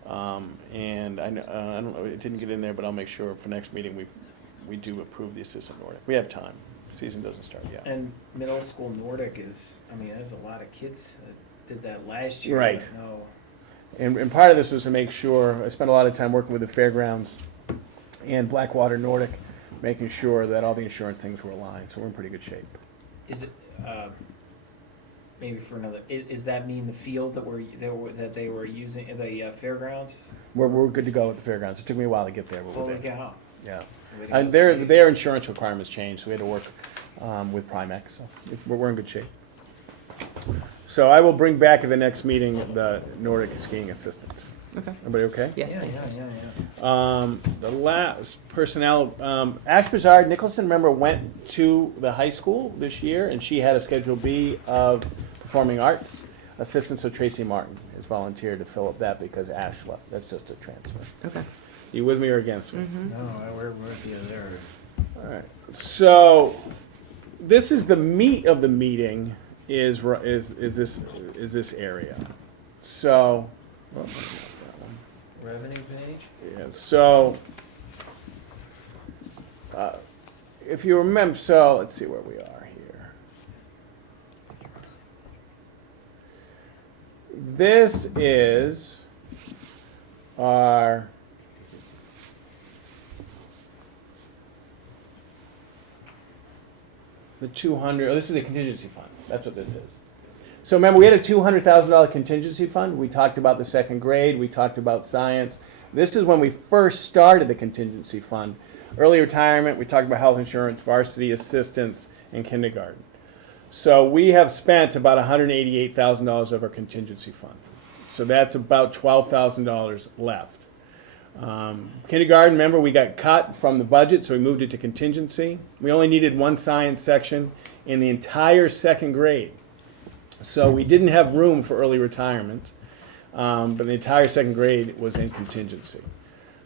And I don't know. It didn't get in there, but I'll make sure for next meeting we do approve the assistant Nordic. We have time. Season doesn't start yet. And middle school Nordic is, I mean, there's a lot of kids that did that last year. Right. No. And part of this was to make sure, I spent a lot of time working with the fairgrounds and Blackwater Nordic, making sure that all the insurance things were aligned, so we're in pretty good shape. Is it, maybe for another, is that mean the field that they were using, the fairgrounds? We're good to go with the fairgrounds. It took me a while to get there, but we're Holy there. cow. Yeah. Everything And else their insurance requirements changed, so we had to work with Primex, so we're in good shape. So I will bring back at the next meeting the Nordic skiing assistants. Okay. Everybody okay? Yes, Yeah, thank you. yeah. The last personnel, Ash Brizard Nicholson, remember, went to the high school this year, and she had a Schedule B of performing arts assistant, so Tracy Martin has volunteered to fill up that because Ash left. That's just a transfer. Okay. You with me or against me? No, we're with you there. All right. So this is the meat of the meeting. Is this area? So, oh, not that one. Revenue page? Yeah. So, if you remember, so let's see where we are here. This is our the 200. This is a contingency fund. That's what this is. So remember, we had a $200,000 contingency fund. We talked about the second grade. We talked about science. This is when we first started the contingency fund. Early retirement, we talked about health insurance, varsity assistance, and kindergarten. So we have spent about $188,000 of our contingency fund. So that's about $12,000 left. Kindergarten, remember, we got cut from the budget, so we moved it to contingency. We only needed one science section in the entire second grade. So we didn't have room for early retirement, but the entire second grade was in contingency.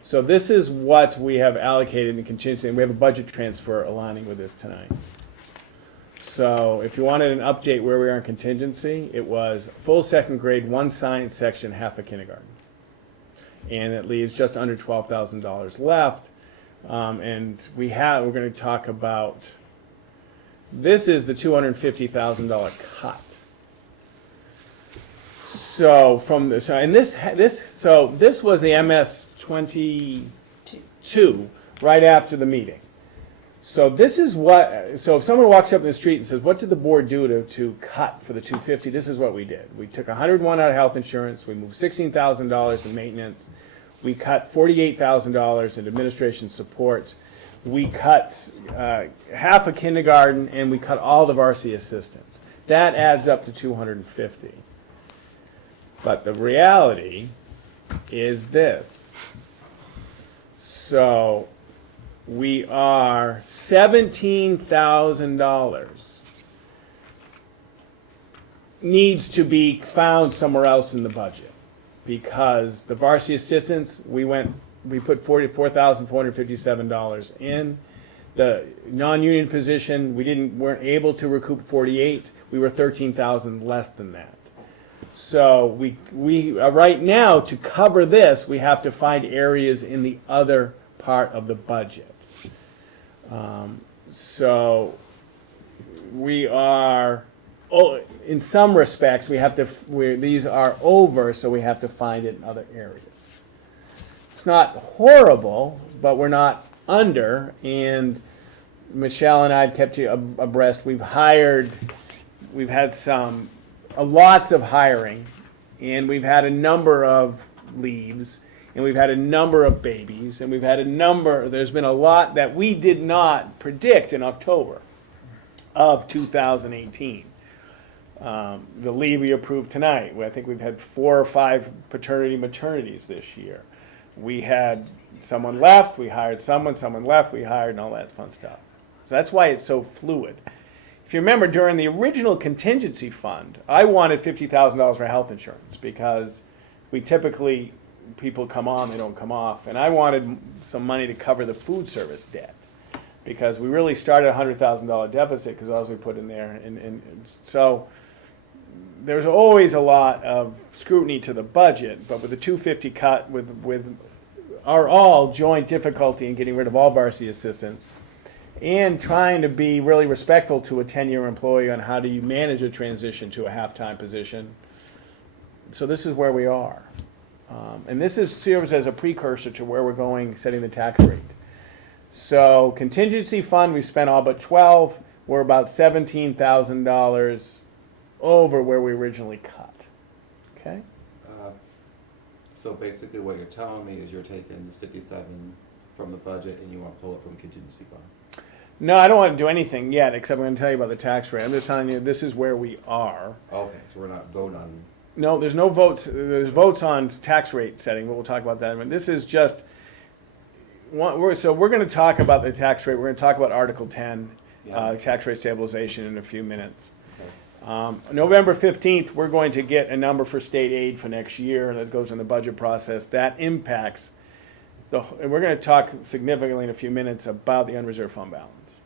So this is what we have allocated in contingency, and we have a budget transfer aligning with this tonight. So if you wanted an update where we are in contingency, it was full second grade, one science section, half a kindergarten. And it leaves just under $12,000 left. And we're going to talk about, this is the $250,000 cut. So from the, this was the MS 22 right after the meeting. So this is what, so if someone walks up in the street and says, what did the board do to cut for the 250? This is what we did. We took 101 out of health insurance. We moved $16,000 in maintenance. We cut $48,000 in administration support. We cut half a kindergarten, and we cut all the varsity assistants. That adds up to 250. But the reality is this. So we are $17,000 needs to be found somewhere else in the budget, because the varsity assistants, we put $44,457 in. The non-union position, weren't able to recoup 48. We were 13,000 less than that. So we right now, to cover this, we have to find areas in the other part of the budget. So we are, in some respects, these are over, so we have to find it in other areas. It's not horrible, but we're not under, and Michelle and I have kept you abreast. We've had lots of hiring, and we've had a number of leaves, and we've had a number of babies, and there's been a lot that we did not predict in October of 2018. The leave we approved tonight, I think we've had 4 or 5 maternities this year. We had someone left, we hired someone left, we hired, and all that fun stuff. So that's why it's so fluid. If you remember, during the original contingency fund, I wanted $50,000 for health insurance because we typically, people come on, they don't come off. And I wanted some money to cover the food service debt because we really started a $100,000 deficit because all we put in there. And so there's always a lot of scrutiny to the budget, but with the 250 cut, with our all joint difficulty in getting rid of all varsity assistants, and trying to be really respectful to a 10-year employee on how do you manage a transition to a half-time position. So this is where we are. And this serves as a precursor to where we're going, setting the tax rate. So contingency fund, we've spent all but 12. We're about $17,000 over where we originally cut. Okay? So basically what you're telling me is you're taking this 57 from the budget and you want to pull it from contingency fund. No, I don't want to do anything yet, except I'm going to tell you about the tax rate. I'm just telling you this is where we are. Okay, so we're not voting on. No, there's no votes. There's votes on tax rate setting, but we'll talk about that in a minute. This is just so we're going to talk about the tax rate. We're going to talk about Article 10, tax rate stabilization, in a few minutes. Okay. November 15th, we're going to get a number for state aid for next year that goes in the budget process. That impacts and we're going to talk significantly in a few minutes about the unreserved fund balance.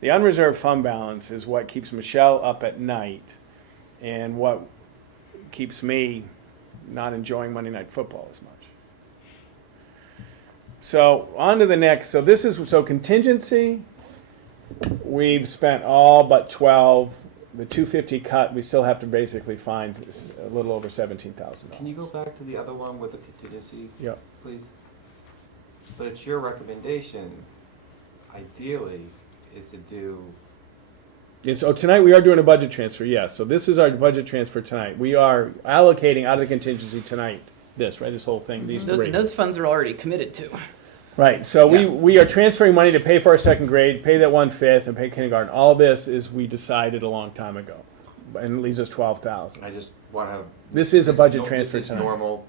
The unreserved fund balance is what keeps Michelle up at night and what keeps me not enjoying Monday Night Football as much. So on to the next. So this is contingency. We've spent all but 12. The 250 cut, we still have to basically find a little over $17,000. Can you go back to the other one with the contingency, Yep. please? But it's your recommendation, ideally, is to do, So tonight we are doing a budget transfer, yes. So this is our budget transfer tonight. We are allocating out of the contingency tonight this whole thing, these three. Those funds are already committed to. Right, so we are transferring money to pay for our second grade, pay that 1/5, and pay kindergarten. All this is we decided a long time ago, and it leaves us $12,000. I just want to have. This is a budget transfer This is tonight. normal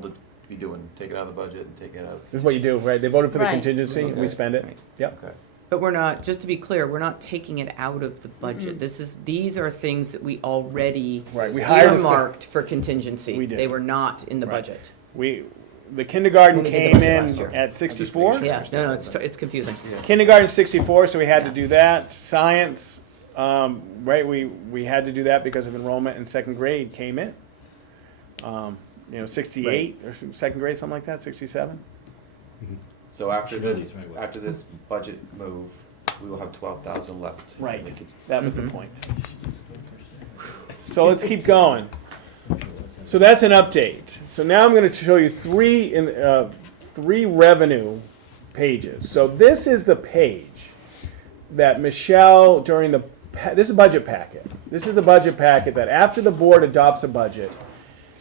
to be doing, taking out of the budget and taking out. This is what you do, right? They voted for the Right. contingency, and we Okay. spend it. Right. Yep. Okay. But we're not, just to be clear, we're not taking it out of the budget. These are things that we already Right, we hired earmarked for contingency. We did. They were not in the Right. budget. The kindergarten When we did the came budget in last year. at 64. Yeah, no, it's confusing. Kindergarten 64, so we had to Yeah. do that. Science, right? We had to do that because of enrollment, and second grade came in. 68 or second grade, something like that, 67. So after this budget move, we will have 12,000 left. Right. in the contingency. That was the point. So let's keep going. So that's an update. So now I'm going to show you three revenue pages. So this is the page that Michelle this is a budget packet. This is the budget packet that after the board adopts a budget,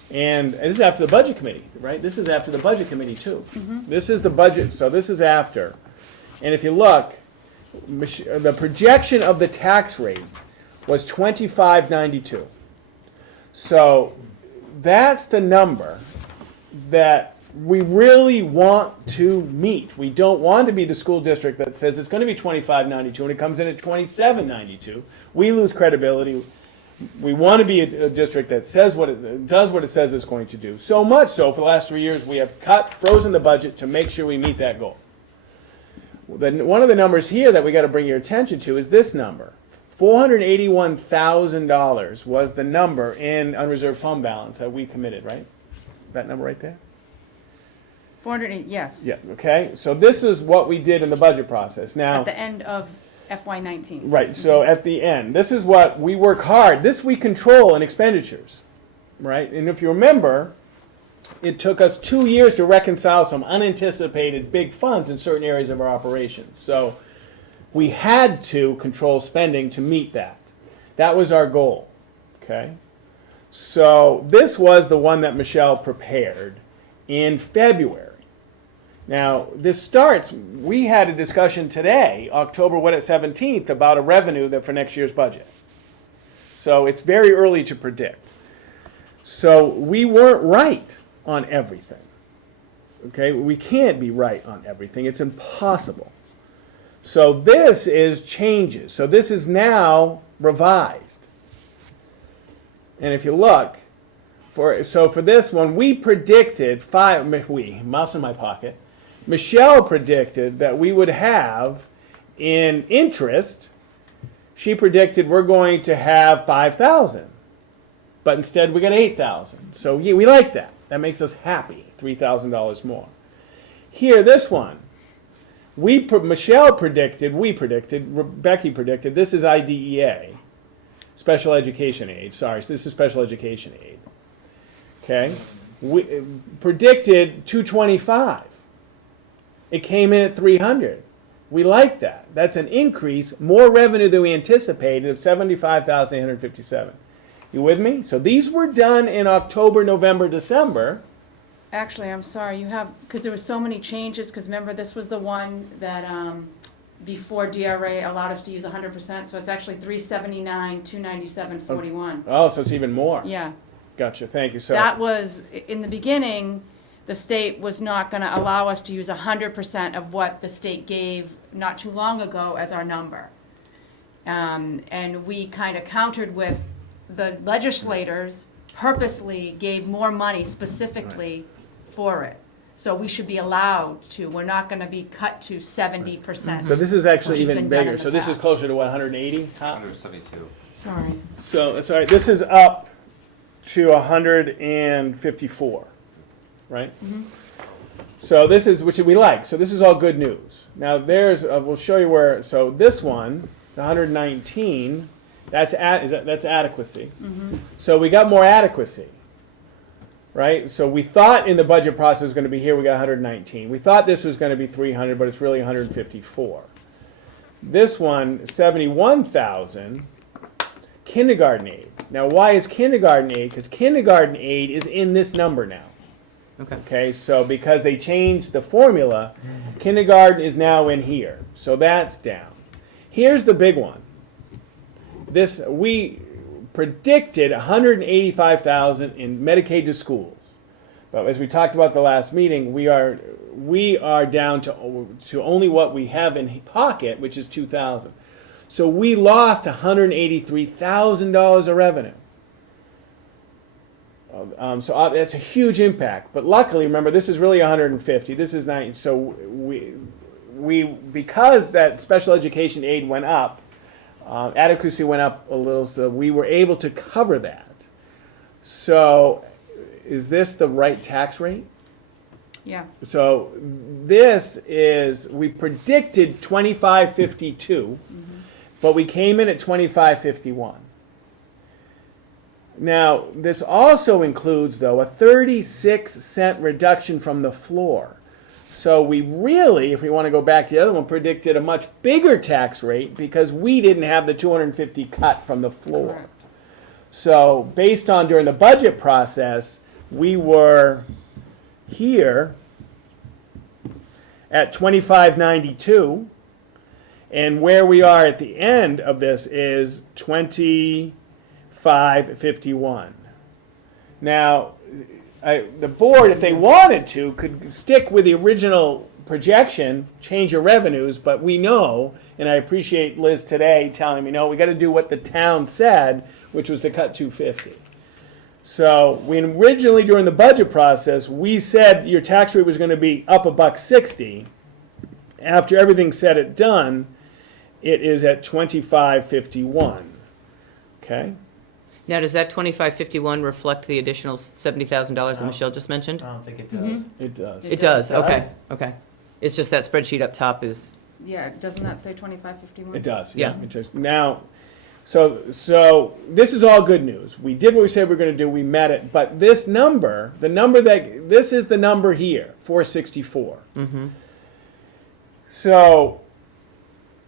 and this is after the budget committee, right? This is after the budget committee too. This is the budget. So this is after. And if you look, the projection of the tax rate was 25.92. So that's the number that we really want to meet. We don't want to be the school district that says it's going to be 25.92 and it comes in at 27.92. We lose credibility. We want to be a district that does what it says it's going to do. So much so, for the last 3 years, we have frozen the budget to make sure we meet that goal. One of the numbers here that we got to bring your attention to is this number. $481,000 was the number in unreserved fund balance that we committed, right? That number right there? 408, yes. Yeah, okay. So this is what we did in the budget process. Now, At the end of FY19. right, so at the end, this is what we work hard. This we control in expenditures, right? And if you remember, it took us 2 years to reconcile some unanticipated big funds in certain areas of our operations. So we had to control spending to meet that. That was our goal, okay? So this was the one that Michelle prepared in February. Now, we had a discussion today, October 17th, about a revenue for next year's budget. So it's very early to predict. So we weren't right on everything. Okay, we can't be right on everything. It's impossible. So this is changes. So this is now revised. And if you look, for this one, we predicted mouse in my pocket, Michelle predicted that we would have in interest, she predicted we're going to have 5,000. But instead we got 8,000. So yeah, we like that. That makes us happy, $3,000 more. Here, this one, Michelle predicted, Becky predicted, this is IDEA, special education aid. Sorry, this is special education aid. Okay, we predicted 225. It came in at 300. We like that. That's an increase, more revenue than we anticipated of 75,857. You with me? So these were done in October, November, December. Actually, I'm sorry, because there were so many changes, because remember, this was the one that, before DRA allowed us to use 100%, so it's actually 379, 297, 41. Oh, so it's even more. Yeah. Gotcha. Thank you. So That was, in the beginning, the state was not gonna allow us to use 100% of what the state gave not too long ago as our number. And we kind of countered with the legislators purposely gave more money specifically for it. So we should be allowed to, we're not gonna be cut to 70%. So this is actually which has even been done in bigger. the So this is past. closer to what, 180? Huh? 172. Sorry. So it's all right. This is up to 154, right? So this is which we like. So this is all good news. Now there's we'll show you where. So this one, the 119, that's adequacy. So we got more adequacy, right? So we thought in the budget process was going to be here. We got 119. We thought this was going to be 300, but it's really 154. This one, 71,000. Kindergarten aid. Now, why is kindergarten aid? Because kindergarten aid is in this number now. Okay. Okay, so because they changed the formula, kindergarten is now in here. So that's down. Here's the big one. This we predicted 185,000 in Medicaid to schools. But as we talked about the last meeting, we are down to only what we have in pocket, which is 2,000. So we lost $183,000 of revenue. So that's a huge impact. But luckily, remember, this is really 150. This is 90. So we because that special education aid went up, adequacy went up a little, so we were able to cover that. So is this the right tax rate? Yeah. So this is, we predicted 2552. But we came in at 2551. Now, this also includes, though, a 36-cent reduction from the floor. So we really, if we want to go back to the other one, predicted a much bigger tax rate because we didn't have the 250 cut from the floor. Correct. So based on during the budget process, we were here at 2592. And where we are at the end of this is 2551. Now, the board, if they wanted to, could stick with the original projection, change your revenues, but we know, and I appreciate Liz today telling me, no, we got to do what the town said, which was to cut 250. So we originally, during the budget process, we said your tax rate was going to be up $1.60. After everything's said and done, it is at 2551. Okay? Now, does that 2551 reflect the additional $70,000 that No. Michelle just mentioned? I don't think it does. It does. It does, okay, does? okay. It's just that spreadsheet up top is, Yeah, doesn't that say 2551? It does. Yeah. It does. Now, so this is all good news. We did what we said we were going to do. We met it. But this number, this is the number here, 464. So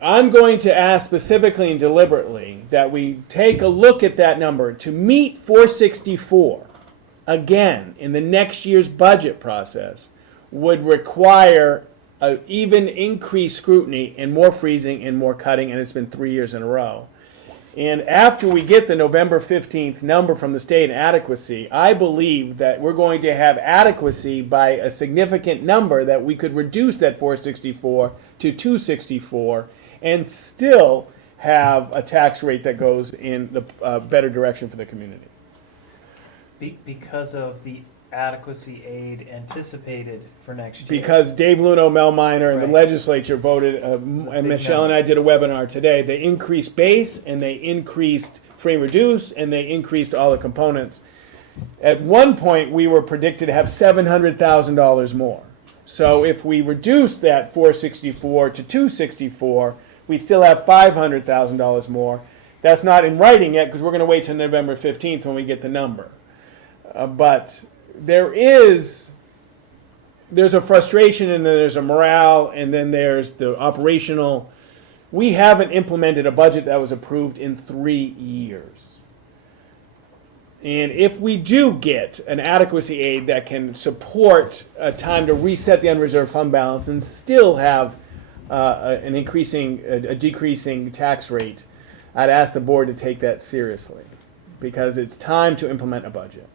I'm going to ask specifically and deliberately that we take a look at that number to meet 464 again in the next year's budget process would require an even increased scrutiny and more freezing and more cutting, and it's been 3 years in a row. And after we get the November 15th number from the state in adequacy, I believe that we're going to have adequacy by a significant number that we could reduce that 464 to 264 and still have a tax rate that goes in the better direction for the community. Because of the adequacy aid anticipated for next year. Because Dave Luno, Mel Minor, and the Right. legislature voted, and Michelle and I did a webinar today, they increased base, and they increased free and reduce, and they increased all the components. At one point, we were predicted to have $700,000 more. So if we reduce that 464 to 264, we still have $500,000 more. That's not in writing yet, because we're going to wait till November 15th when we get the number. But there's a frustration, and then there's a morale, and then there's the operational. We haven't implemented a budget that was approved in 3 years. And if we do get an adequacy aid that can support a time to reset the unreserved fund balance and still have a decreasing tax rate, I'd ask the board to take that seriously, because it's time to implement a budget.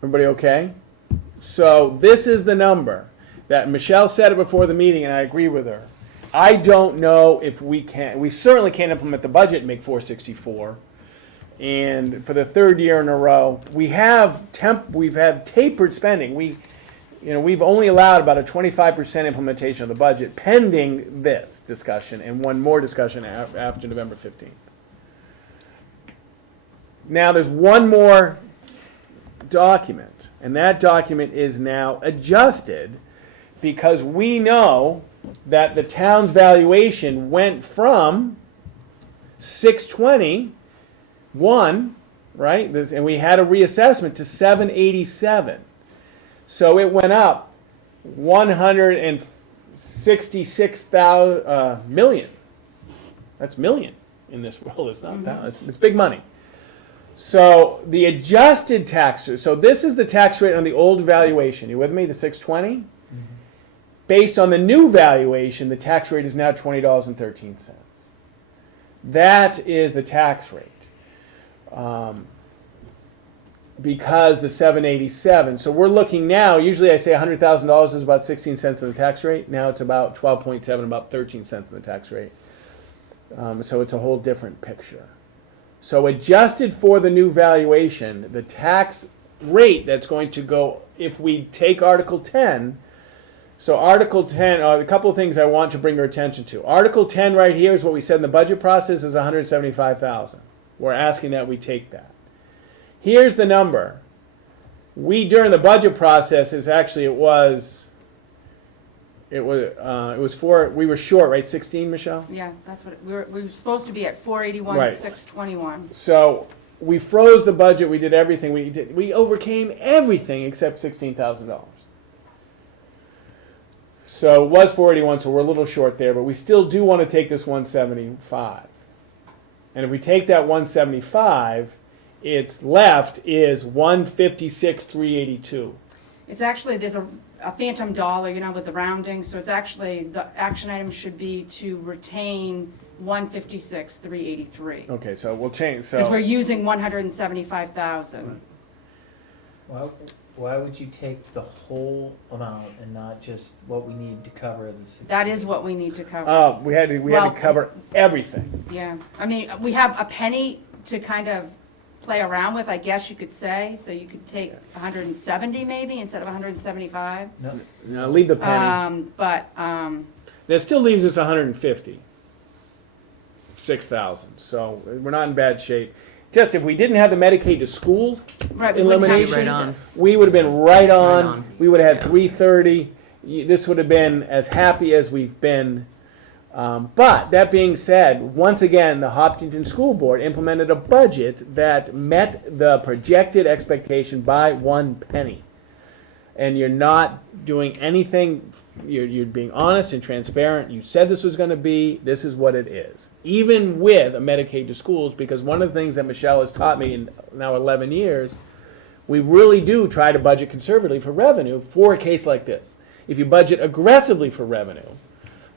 Everybody okay? So this is the number that Michelle said it before the meeting, and I agree with her. I don't know if we can. We certainly can't implement the budget and make 464. And for the third year in a row, we've had tapered spending. We've only allowed about a 25% implementation of the budget pending this discussion and one more discussion after November 15th. Now there's one more document, and that document is now adjusted because we know that the town's valuation went from 621, right, and we had a reassessment to 787. So it went up 166,000 million. That's million in this world. It's not that. It's big money. So the adjusted tax rate, so this is the tax rate on the old valuation. You with me? The 620? Based on the new valuation, the tax rate is now $20.13. That is the tax rate. Because the 787. So we're looking now, usually I say $100,000 is about 16 cents in the tax rate. Now it's about 12.7, about 13 cents in the tax rate. So it's a whole different picture. So adjusted for the new valuation, the tax rate that's going to go, if we take Article 10, so Article 10, a couple of things I want to bring your attention to. Article 10 right here is what we said in the budget process is $175,000. We're asking that we take that. Here's the number. During the budget process, we were short, right? 16, Michelle? Yeah, that's what, we were supposed to be at 481, Right. 621. So we froze the budget. We did everything. We overcame everything except $16,000. So it was 481, so we're a little short there, but we still do want to take this 175. And if we take that 175, it's left is 156,382. It's actually, there's a phantom dollar, with the rounding, so it's actually, the action item should be to retain 156,383. Okay, so we'll change. Because we're So using 175,000. Why would you take the whole amount and not just what we need to cover the 60? That is what we need to cover. we had to cover everything. Yeah, I mean, we have a penny to kind of play around with, I guess you could say, so you could take 170 maybe instead of 175. No, Now leave the penny. That still leaves us 150. 6,000. So we're not in bad shape. Just if we didn't have the Medicaid to schools Right, we wouldn't have elimination, Right on. this. we would have been right on. Right on. We would have had Yeah. 330. This would have been as happy as we've been. But that being said, once again, the Hopkinton School Board implemented a budget that met the projected expectation by 1 penny. And you're not doing anything, you're being honest and transparent. You said this was going to be, this is what it is. Even with a Medicaid to schools, because one of the things that Michelle has taught me in now 11 years, we really do try to budget conservatively for revenue for a case like this. If you budget aggressively for revenue,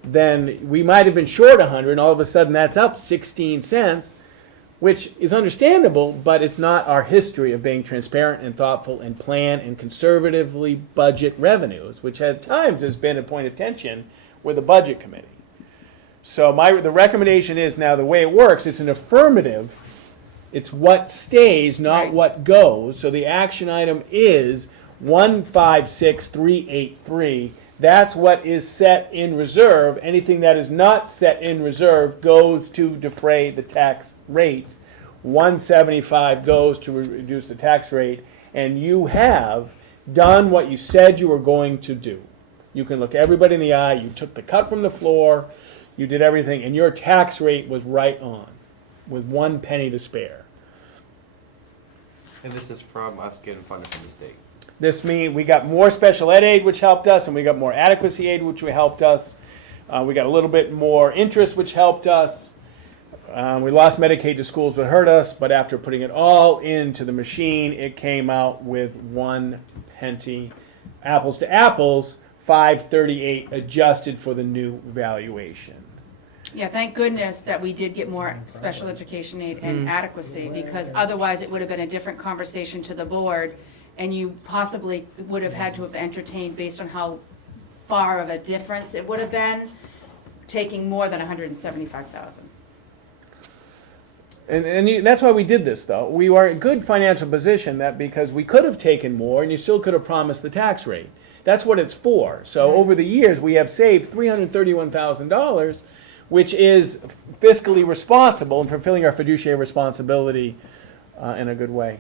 then we might have been short 100, and all of a sudden that's up 16 cents, which is understandable, but it's not our history of being transparent and thoughtful and plan and conservatively budget revenues, which at times has been a point of tension with the budget committee. So the recommendation is now the way it works, it's an affirmative. It's what stays, not Right. what goes. So the action item is 156383. That's what is set in reserve. Anything that is not set in reserve goes to defray the tax rate. 175 goes to reduce the tax rate. And you have done what you said you were going to do. You can look everybody in the eye. You took the cut from the floor. You did everything. And your tax rate was right on, with 1 penny to spare. And this is from us getting funded from the state. This means we got more special ed aid, which helped us, and we got more adequacy aid, which helped us. We got a little bit more interest, which helped us. We lost Medicaid to schools, which hurt us, but after putting it all into the machine, it came out with 1 penny. Apples to apples, 538 adjusted for the new valuation. Yeah, thank goodness that we did get more special education aid and adequacy, because otherwise it would have been a different conversation to the board, and you possibly would have had to have entertained, based on how far of a difference it would have been, taking more than 175,000. And that's why we did this, though. We were in a good financial position that because we could have taken more and you still could have promised the tax rate. That's what it's for. So over the years, we have saved $331,000, which is fiscally responsible and fulfilling our fiduciary responsibility in a good way.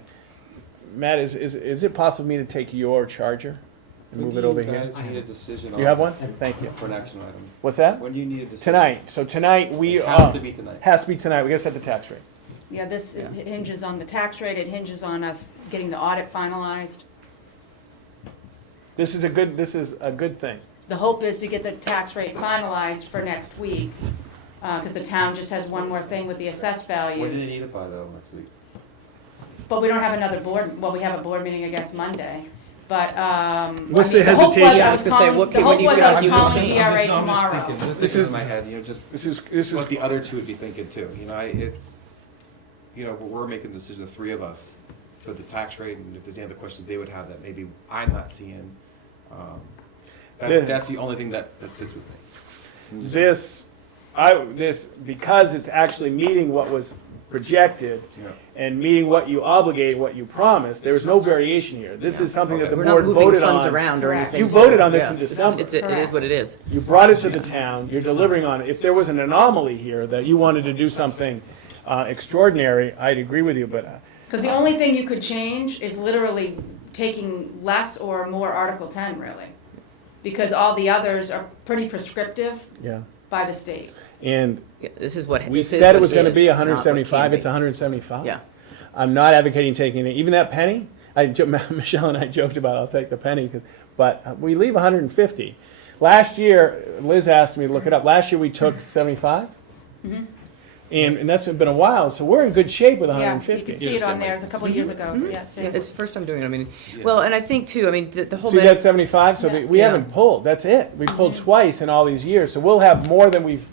Matt, is it possible for me to take your charger and move it over here? When do you guys need a decision on You have one? this Thank you. for an action item? What's that? When do you need a decision? Tonight. So tonight we It has to be tonight. has to be tonight. We gotta set the tax rate. Yeah, this hinges on the tax rate, it hinges on us getting the audit finalized. This is a good thing. The hope is to get the tax rate finalized for next week, because the town just has one more thing with the assessed When do you values. need it by though, next week? But we don't have another board, well, we have a board meeting, I guess, Monday, but, What's I mean, the hope was hesitation? I I was gonna say, calling- what the hope do you was feel I like was you calling should- GRA tomorrow. This is in my head, just This is what the other two would be thinking too. We're making a decision, the three of us, for the tax rate, and if there's any other questions they would have that maybe I'm not seeing. That's the only thing that sits with me. this because it's actually meeting what was projected Yeah. and meeting what you obligated, what you promised. There was no variation here. This is something that the We're not board moving voted funds on. around or Correct. anything. You voted on this Yeah. in December. It is what it is. You brought it to the town. You're delivering on it. If there was an anomaly here that you wanted to do something extraordinary, I'd agree with you. But Because the only thing you could change is literally taking less or more Article 10, really. Because all the others are pretty prescriptive yeah, by the state. and Yeah, this is what we this is said it what was going to is, be not what 175. can be. It's 175. Yeah. I'm not advocating taking it. Even that penny, Michelle and I joked about I'll take the penny, but we leave 150. Last year, Liz asked me to look it up. Last year we took 75, and that's been a while. So we're in good shape with Yeah, you 150. can see it on there, it's a couple of years ago, yes. Yeah, it's the first time doing it. I mean, Yeah. well, and I think too, I mean, the whole. So you got 75. So Yeah. we Yeah. haven't pulled. That's it. We pulled twice in all these years. So we'll have more than we've.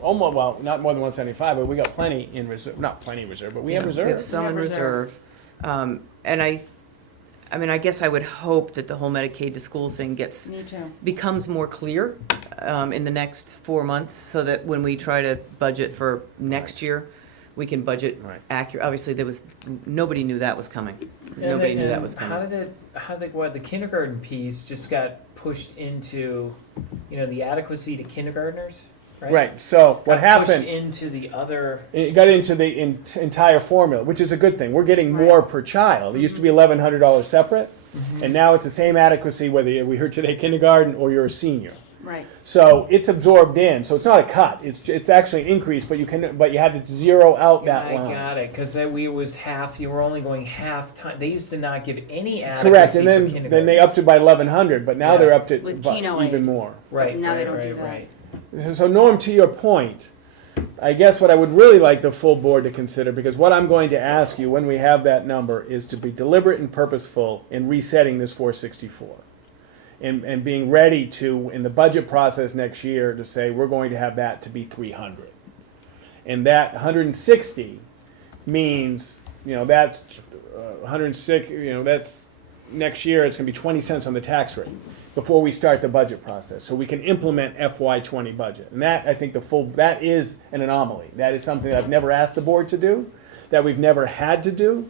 Almost, well, not more than 175, but we got plenty in reserve. Not plenty in reserve, but we have We have reserve. some We in have reserve. And I mean, I guess I would hope that the whole Medicaid to school thing Me too. becomes more clear in the next 4 months, so that when we try to budget for next year, we can budget Right. accurate. Obviously, nobody knew that was coming. And Nobody then, knew that was How coming. did the kindergarten piece just got pushed into, the adequacy to kindergartners, right? Right. So what Got happened? pushed into the other, It got into the entire formula, which is a good thing. We're getting more per child. It used to be $1,100 separate, and now it's the same adequacy whether we heard today kindergarten or you're a senior. Right. So it's absorbed in. So it's not a cut. It's actually an increase, but you had to zero out that I line. got it, because you were only going half time. They used to not give any adequacy Correct, for and then kindergarten. they upped it by 1,100, but now Yeah. they're up to With bu- Keno even aid. more. Right, Now they right, don't do right, that. right. So Norm, to your point, I guess what I would really like the full board to consider, because what I'm going to ask you when we have that number is to be deliberate and purposeful in resetting this 464. and being ready to, in the budget process next year, to say, we're going to have that to be 300. And that 160 means, that's 106, that's, next year, it's gonna be 20 cents on the tax rate before we start the budget process, so we can implement FY20 budget. And that, I think that is an anomaly. That is something that I've never asked the board to do, that we've never had to do.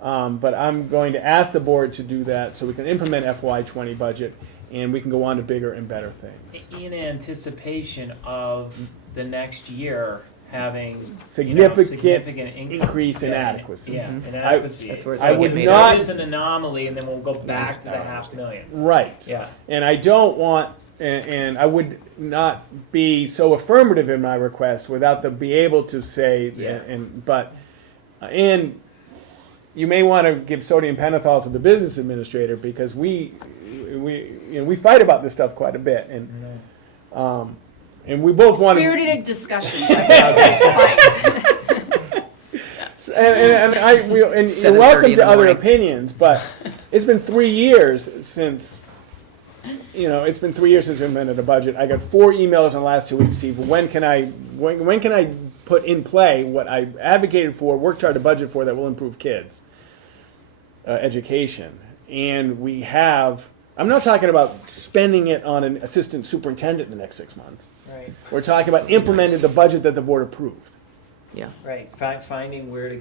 But I'm going to ask the board to do that so we can implement FY20 budget and we can go on to bigger and better things. In anticipation of the next year having Significant increase increase in adequacy. Yeah, Mhm. inadequacy. That's where it's I would getting not- It is an anomaly, and then we'll go back to the $500,000. Right. Yeah. And I don't want, and I would not be so affirmative in my request without be able to say, Yeah. and you may want to give sodium pentothal to the business administrator because we fight about this stuff quite a bit, and we both want to. Spirited discussions. Fight. And you're welcome 7:30 in to the other morning. opinions, but it's been 3 years since. It's been 3 years since we implemented a budget. I got 4 emails in the last 2 weeks, Steve. When can I put in play what I advocated for, worked hard to budget for that will improve kids' education? And we have. I'm not talking about spending it on an assistant superintendent in the next 6 months. Right, We're talking about implementing the budget that the board approved. Yeah. right. Finding where to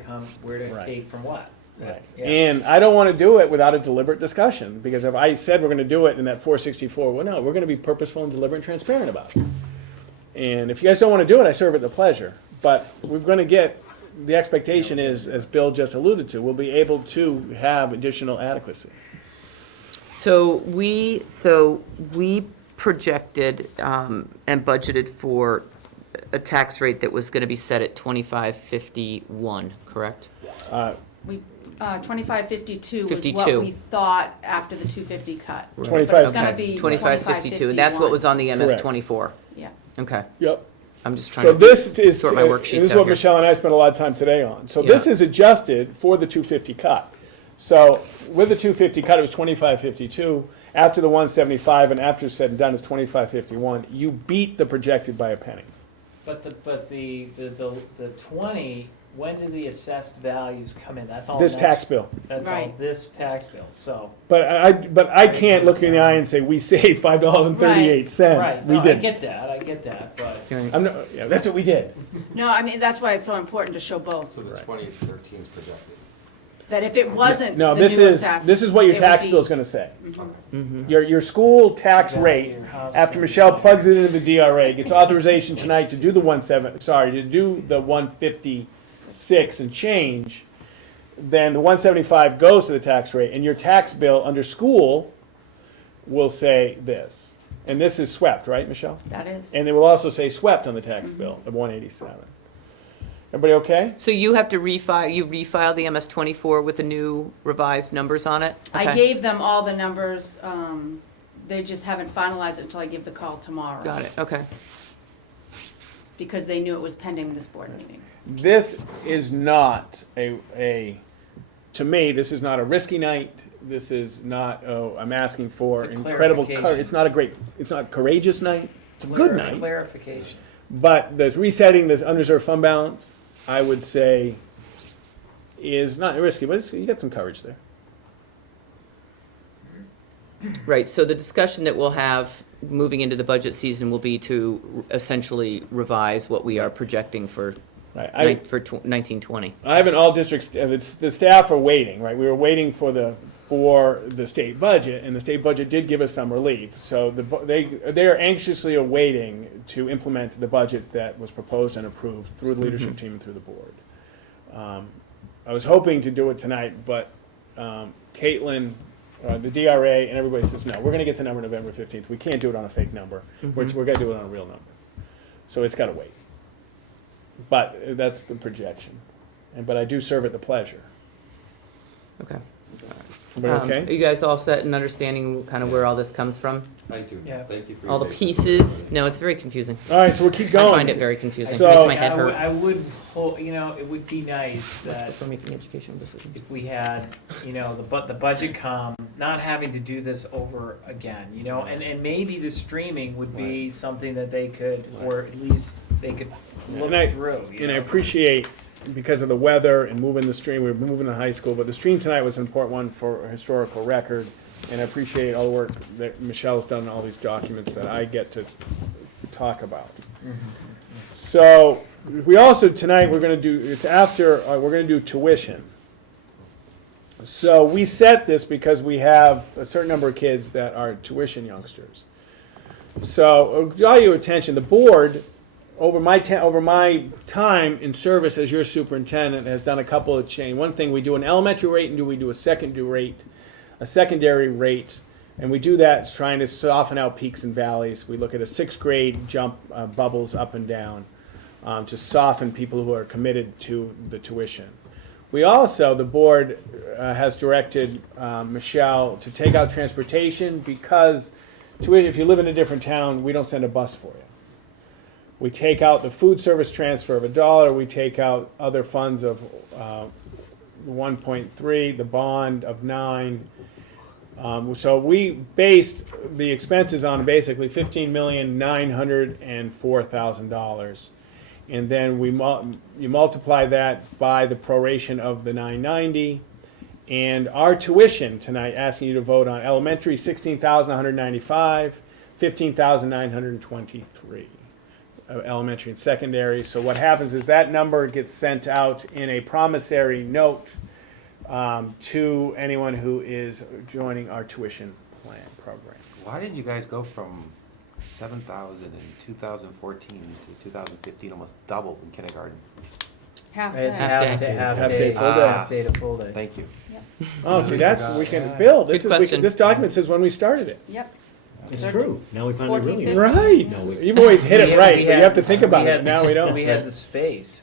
Right. take from what. Right. Yeah. And I don't want to do it without a deliberate discussion, because if I said we're going to do it in that 464, well, no, we're going to be purposeful and deliberate and transparent about it. And if you guys don't want to do it, I serve at the pleasure. But we're going to get, the expectation is, as Bill just alluded to, we'll be able to have additional adequacy. So we projected and budgeted for a tax rate that was going to be set at 25.51, correct? We, 2552 was 52. what we thought after the 250 cut. Right. But it's 25. gonna Okay, be 25.52, and that's what was on the Correct. MS-24. Yeah. Okay, Yep. I'm just trying So to this is, sort my and worksheets this is out what here. Michelle and I spent a lot of time today on. So this Yeah. is adjusted for the 250 cut. So with the 250 cut, it was 25.52. After the 175 and after it's said and done, it's 25.51. You beat the projected by a penny. But the 20, when do the assessed values come in? That's all. This next- tax bill. That's all Right. this tax bill, so. But I can't look you in the eye and say, we saved $5.38. Right, We no, I didn't. get that, but. I'm not, yeah, that's what we did. No, I mean, that's why it's so important to show both. So the 2013 is projected. That if it wasn't No, the this new is what your it would tax be- bill is going to say. Mm-hmm. Your school tax Exactly, rate, your house after tax Michelle rate. plugs it into the DRA, gets authorization tonight to do the 156 and change, then the 175 goes to the tax rate, and your tax bill under school will say this. And this is swept, right, Michelle? That is. And it will also say swept on the tax bill of 187. Everybody okay? So you have to refile the MS-24 with the new revised numbers on it? I Okay. gave them all the numbers, they just haven't finalized it until I give the call tomorrow. Got it, okay. Because they knew it was pending this board meeting. This is not to me, this is not a risky night. This is not, I'm asking for It's a incredible, clarification. it's not a courageous night. It's a good night. Clarification. But the resetting the unreserved fund balance, I would say, is not risky, but you got some coverage there. Right, so the discussion that we'll have moving into the budget season will be to essentially revise what we are projecting for Right. 1920. I have an all districts. The staff are waiting. Right, we were waiting for the state budget, and the state budget did give us some relief. So they are anxiously awaiting to implement the budget that was proposed and approved through the leadership team and through the board. I was hoping to do it tonight, but Caitlin, the DRA, and everybody says no. We're going to get the number November 15th. We can't do it on a fake number. We're going to do it on a real number. So it's got to wait. But that's the projection. But I do serve at the pleasure. Okay. Everybody Are okay? you guys all set in understanding kind of where all this comes from? I do, Yeah. thank you for. All the your patience. pieces? No, it's very confusing. All right, so we'll keep I going. find it very confusing. It So- makes my head hurt. I would hope, it would be nice that For making educational decisions. if we had, the budget not having to do this over again, and maybe the streaming would be something that they could, or at least they could look And I- through. And I appreciate, because of the weather and moving the stream, we're moving to high school, but the stream tonight was an important one for a historical record. And I appreciate all the work that Michelle's done on all these documents that I get to talk about. So, we also, tonight, we're gonna do, we're gonna do tuition. So, we set this because we have a certain number of kids that are tuition youngsters. So, I'll draw your attention, the board, over my time in service as your superintendent, has done a couple of change. One thing, we do an elementary rate and we do a secondary rate, and we do that trying to soften out peaks and valleys. We look at a 6th grade jump bubbles up and down to soften people who are committed to the tuition. We also, the board has directed Michelle to take out transportation because if you live in a different town, we don't send a bus for you. We take out the food service transfer of $1. We take out other funds of 1.3, the bond of 9. So we based the expenses on basically $15,904,000, and then you multiply that by the proration of the 990, and our tuition tonight, asking you to vote on elementary $16,195, $15,923. Elementary and secondary. So what happens is that number gets sent out in a promissory note to anyone who is joining our tuition plan program. Why did you guys go from 7,000 in 2014 to 2015, almost doubled in kindergarten? Half It's that. half day, Half day, full day. half day to full day. Thank you. Oh, see, Bill, Good question. this document says when we started it. Yep. It's true. Now we finally 14, really. 15. Right. No, You've always hit We it had- right, we but you had- have to think about it. had Now the- we don't. We had the space.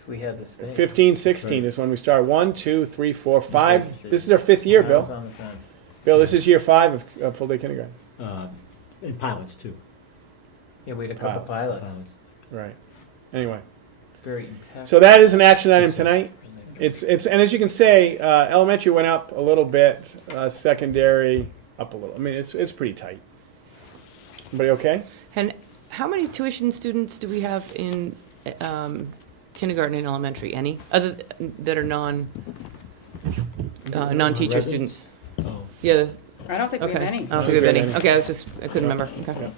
15, 16 is when we start. 1, 2, 3, 4, 5. This is our 5th year, I was Bill. on the fence. Bill, this is year 5 of full day kindergarten. And pilots too. Yeah, we had a couple pilots. Right. Anyway, Very impactful. so that is an action item tonight. It's and as you can say, elementary went up a little bit, secondary up a little. I mean, it's pretty tight. Everybody okay? And how many tuition students do we have in kindergarten and elementary? Any other that are non-teacher Residents? students? Oh. Yeah. I don't think we Okay. have any. I don't think we have any. Okay, I couldn't remember. Okay.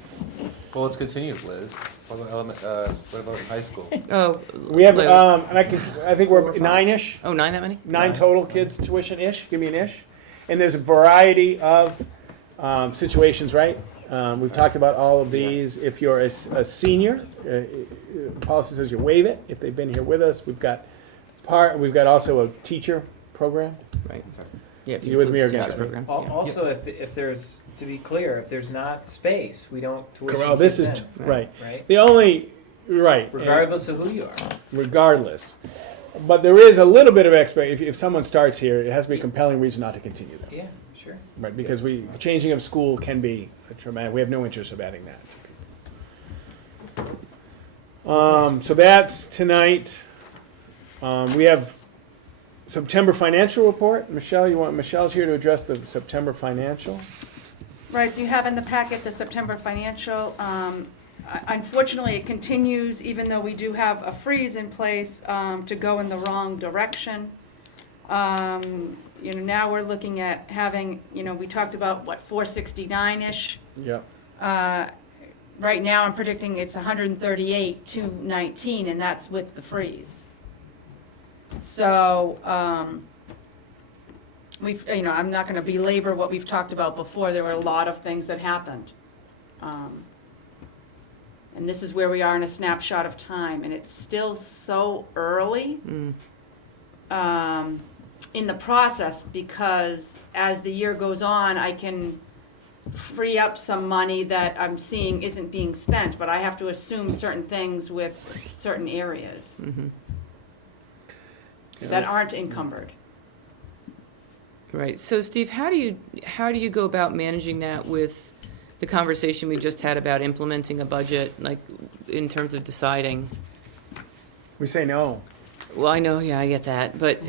Well, let's continue, Liz. What about high school? Oh. We have like- and I think we're 9-ish. Oh, 9 that many? 9 total kids tuition-ish, give me an ish. And there's a variety of situations, right? We've talked about all of these. If you're a senior, policy says you waive it if they've been here with us. We've got also a teacher program. Right. Yeah. if You with me or include against teacher it? programs, yeah. Also, if there's, to be clear, if there's not space, we don't tuition Well, this kids is, in, right. right? The only, right. and Regardless of who you are. Regardless. But there is a little bit of if someone starts here, it has to be a compelling reason not to continue them. Yeah, sure. Right, because changing of school can be traumatic. We have no interest of adding that to people. So that's tonight. We have September financial report. Michelle's here to address the September financial. Right, so you have in the packet the September financial. Unfortunately, it continues, even though we do have a freeze in place, to go in the wrong direction. Now we're looking at having, we talked about, 469-ish. Yep. Right now, I'm predicting it's 138,219, and that's with the freeze. So, I'm not gonna belabor what we've talked about before. There were a lot of things that happened. And this is where we are in a snapshot of time, and it's still so early in the process, because as the year goes on, I can free up some money that I'm seeing isn't being spent, but I have to assume certain things with certain areas that aren't encumbered. Right, so Steve, how do you go about managing that with the conversation we just had about implementing a budget, like, in terms of deciding? We say no. Well, I know, yeah, I get that, but,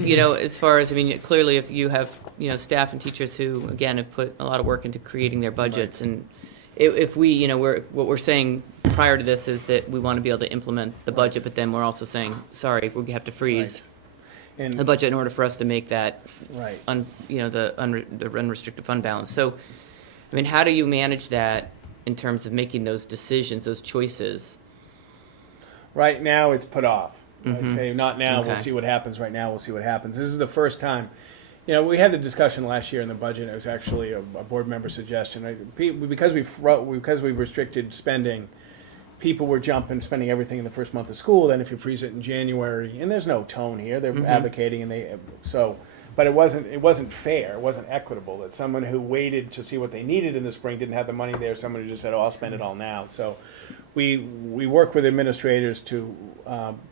as far as, I mean, clearly if you have, staff and teachers who, again, have put a lot of work into creating their budgets, and if we, what we're saying prior to this is that we want to be able to implement the budget, but then we're also saying, sorry, we have to freeze And the budget in order for us to make that, right. the unrestricted fund balance. So, I mean, how do you manage that in terms of making those decisions, those choices? Right now, it's put off. I'd Mhm. say not now. We'll Okay. see what happens. Right now, we'll see what happens. This is the first time. We had the discussion last year in the budget. It was actually a board member suggestion. Right? Because we've restricted spending, people were spending everything in the first month of school. Then if you freeze it in January, and there's no tone here, they're advocating, but it wasn't fair. It wasn't equitable that someone who waited to see what they needed in the spring didn't have the money there. Someone who just said, "Oh, I'll spend it all now." So we work with administrators to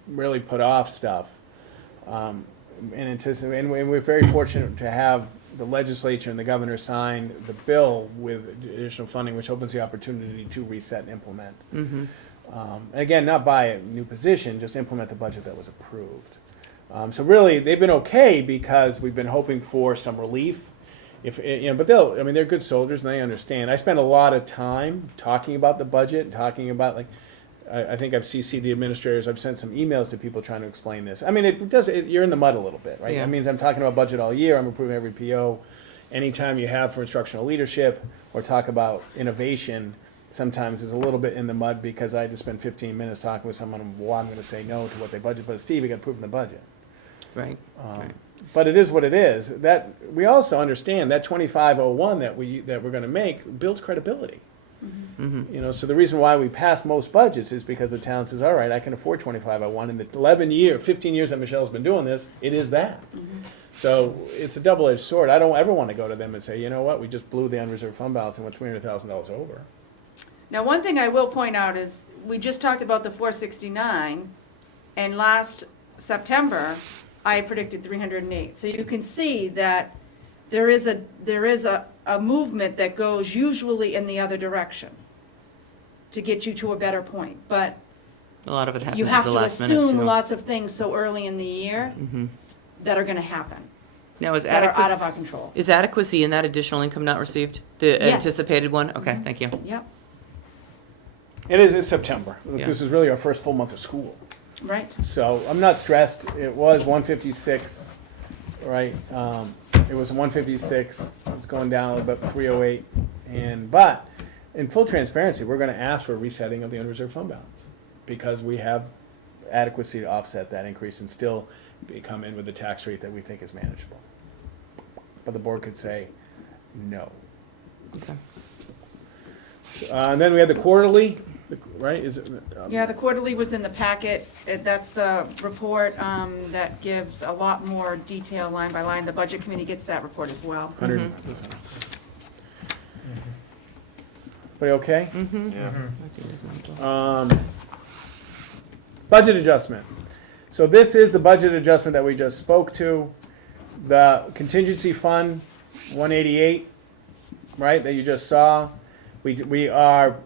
really put off stuff. And we're very fortunate to have the legislature and the governor sign the bill with additional funding, which opens the opportunity to reset and implement. And again, not buy a new position, just implement the budget that was approved. So really, they've been okay because we've been hoping for some relief. But they're good soldiers and they understand. I spend a lot of time talking about the budget, talking about I think I've CC'd the administrators. I've sent some emails to people trying to explain this. I mean, you're in the mud a little bit, right? Yeah. That means I'm talking about budget all year. I'm approving every PO. Anytime you have for instructional leadership or talk about innovation, sometimes is a little bit in the mud because I just spend 15 minutes talking with someone. Well, I'm going to say no to what they budget, but Steve, you got to approve the budget. Right. Right. But it is what it is. That we also understand that 2501 that we're going to make builds credibility. So the reason why we pass most budgets is because the town says, all right, I can afford 2501. In the 15 years that Michelle's been doing this, it is that. So it's a double-edged sword. I don't ever want to go to them and say, you know what, we just blew the unreserved fund balance and went $300,000 over. Now, one thing I will point out is, we just talked about the 469, and last September, I predicted 308. So you can see that there is a movement that goes usually in the other direction to get you to a better point. But A lot of it happens you at have the to last minute, assume too. lots of things so early in the year that are going to happen, Now, that are out of our control. is adequacy in that additional income not received? The Yes. anticipated one? Okay, thank you. Yep, It's September. Yeah. This is really our first full month of school. right. So I'm not stressed. It was 156, right? It was 156. It's going down a little bit, 308. But in full transparency, we're going to ask for a resetting of the unreserved fund balance because we have adequacy to offset that increase and still come in with a tax rate that we think is manageable. But the board could say no. Okay. And then we have the quarterly, right? Is it? Yeah, the quarterly was in the packet. That's the report that gives a lot more detail line by line. The budget committee gets that report as well. 100. Everybody okay? Budget adjustment. So this is the budget adjustment that we just spoke to. The contingency fund, 188, right, that you just saw. We are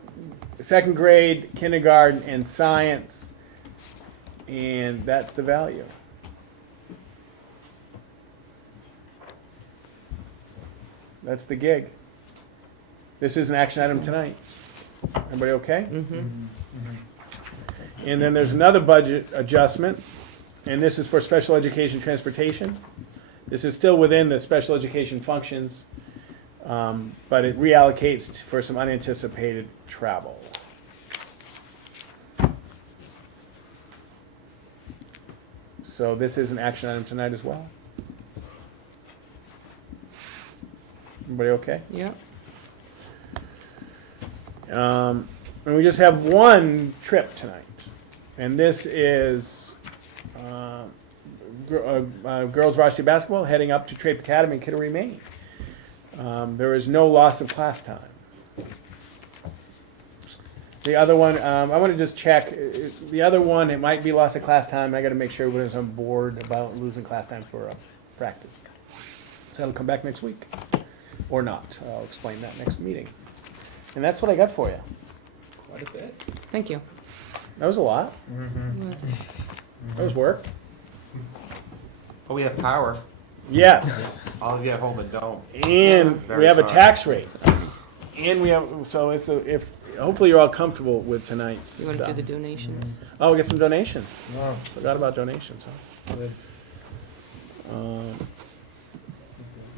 second grade, kindergarten, and science, and that's the value. That's the gig. This is an action item tonight. Everybody okay? And then there's another budget adjustment, and this is for special education transportation. This is still within the special education functions, but it reallocates for some unanticipated travel. So this is an action item tonight as well. Everybody okay? Yep. And we just have one trip tonight, and this is girls varsity basketball heading up to Trape Academy in Kittery, Maine. There is no loss of class time. The other one, I want to just check. The other one, it might be loss of class time. I got to make sure everybody's on board about losing class time for practice. So That'll come back next week, or not. I'll explain that next meeting. And that's what I got for you. Quite a bit. Thank you. That was a lot. That was work. But we have power. Yes. All of you at home and don't. And we Very have a sorry. tax rate. And we have, so it's if, hopefully you're all comfortable with tonight's You want to do stuff. the donations? Oh, we got some donations. Oh, Forgot about donations, huh? good.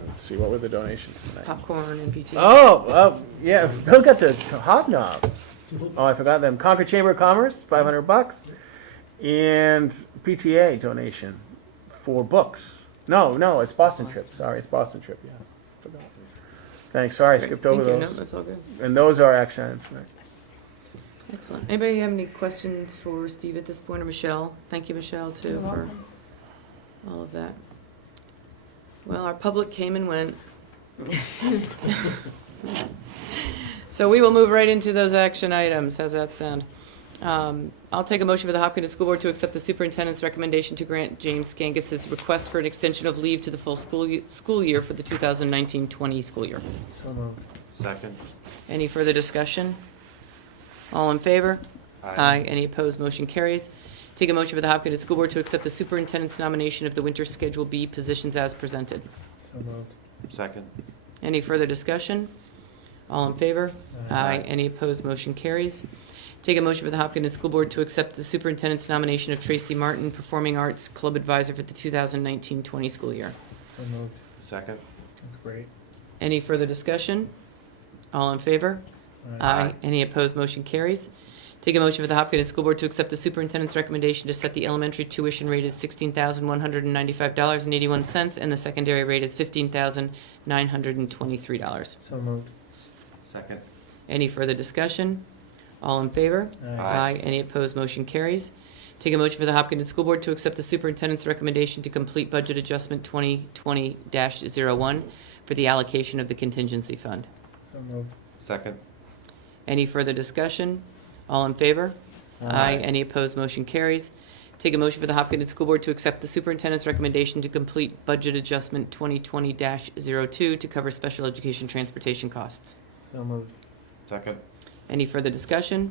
Let's see, what were the donations tonight? Popcorn and PT. Oh, yeah, Bill got the hobnob. Oh, I forgot them. Concord Chamber of Commerce, $500. And PTA donation for books. No, it's Boston trip. Sorry, it's Boston trip, yeah. Forgot. Thanks, sorry, I skipped over Thank you. No, those. that's all good. And those are action items tonight. Excellent. Anybody have any questions for Steve at this point, or Michelle? Thank you, Michelle, too, for all of that. Well, our public came and went. So we will move right into those action items. How's that sound? I'll take a motion for the Hopkinton School Board to accept the superintendent's recommendation to grant James Gangus's request for an extension of leave to the full school year for the 2019-20 school year. So moved. Second. Any further discussion? All in favor? Aye. Any opposed? Motion carries. Take a motion for the Hopkinton School Board to accept the superintendent's nomination of the winter Schedule B positions as presented. So moved. Second. Any further discussion? All in favor? Aye. Any opposed? Motion carries. Take a motion for the Hopkinton School Board to accept the superintendent's nomination of Tracy Martin, Performing Arts Club Advisor for the 2019-20 school year. So moved. Second. That's great. Any further discussion? All in favor? Aye. Any opposed? Motion carries. Take a motion for the Hopkinton School Board to accept the superintendent's recommendation to set the elementary tuition rate as $16,195.81 and the secondary rate as $15,923. So moved. Second. Any further discussion? All in favor? Aye. Any opposed? Motion carries. Take a motion for the Hopkinton School Board to accept the superintendent's recommendation to complete budget adjustment 2020-01 for the allocation of the contingency fund. So moved. Second. Any further discussion? All in favor? Any opposed? Motion carries. Take a motion for the Hopkinton School Board to accept the superintendent's recommendation to complete budget adjustment 2020-02 to cover special education transportation costs. So moved. Second. Any further discussion?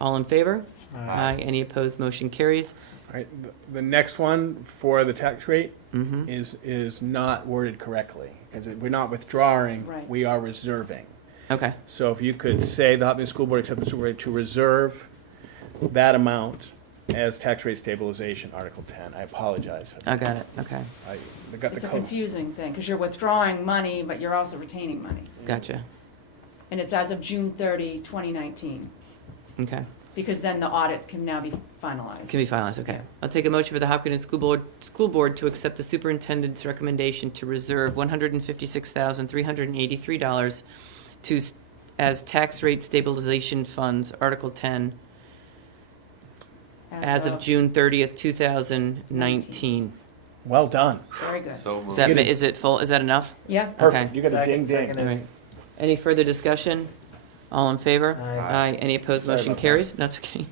All in favor? Any opposed? Motion carries. All right, the next one for the tax rate Mm-hmm. is not worded correctly, because we're not withdrawing, Right. we are reserving. Okay. So if you could say the Hopkins School Board accepts the school rate to reserve that amount as tax rate stabilization, Article 10. I apologize for that. I got it. Okay. I got It's the a code. confusing thing, because you're withdrawing money, but you're also retaining money. Gotcha. And it's as of June 30, 2019, Okay. because then the audit can now be finalized. Can be finalized. Okay. I'll take a motion for the Hopkinton School Board to accept the superintendent's recommendation to reserve $156,383 as tax rate stabilization funds, Article 10, as of June 30th, 2019. Well done. Very good. So Is moved. that, is it full? Is that enough? Yeah, Perfect. You got a Second, ding ding. second. All right. Any further discussion? All in favor? Aye. Any opposed? Sorry Motion about that. carries? That's okay.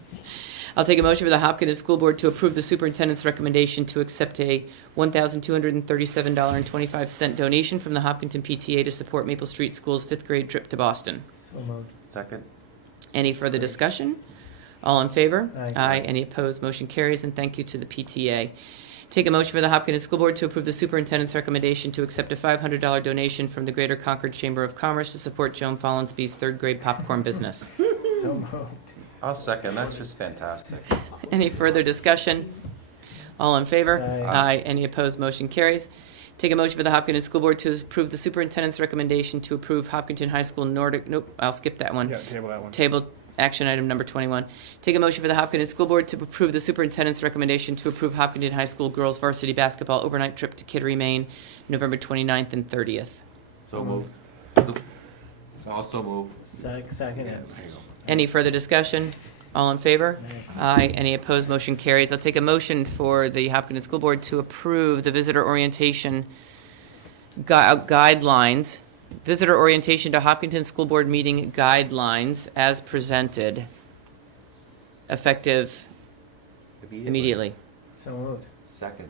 I'll take a motion for the Hopkins School Board to approve the superintendent's recommendation to accept a $1,237.25 donation from the Hopkinton PTA to support Maple Street School's fifth grade trip to Boston. So moved. Second. Any further discussion? All in favor? Aye. Any opposed? Motion carries, and thank you to the PTA. Take a motion for the Hopkins School Board to approve the superintendent's recommendation to accept a $500 donation from the Greater Concord Chamber of Commerce to support Joan Follensby's third grade popcorn business. So moved. I'll second. That's just fantastic. Any further discussion? All in favor? Aye. Any opposed? Motion carries. Take a motion for the Hopkinton School Board to approve the superintendent's recommendation to approve Hopkinton High School Nordic, nope, I'll skip that one. Yeah, table that one. Table action item number 21. Take a motion for the Hopkinton School Board to approve the superintendent's recommendation to approve Hopkinton High School girls varsity basketball overnight trip to Kittery, Maine, November 29th and 30th. So moved. Also moved. Second. Any further discussion? All in favor? Aye. Any opposed? Motion carries. I'll take a motion for the Hopkinton School Board to approve the visitor orientation guidelines, visitor orientation to Hopkinton School Board meeting guidelines as presented, effective immediately. So moved. Second.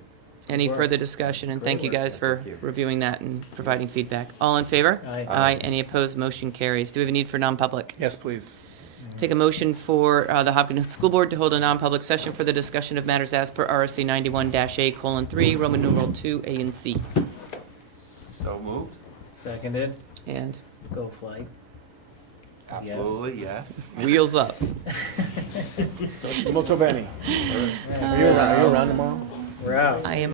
Any work. further discussion? And Great thank you work. guys for Thank you. reviewing that and providing feedback. All in favor? Aye. Aye. Any opposed? Motion carries. Do we have a need for non-public? Yes, please. Take a motion for the Hopkinton School Board to hold a non-public session for the discussion of matters as per RSA 91-A:3, Roman numeral 2, A and C. So moved? Seconded, And go flight. Absolutely, yes. wheels up. Molto bene. Are you around tomorrow? We're out. I am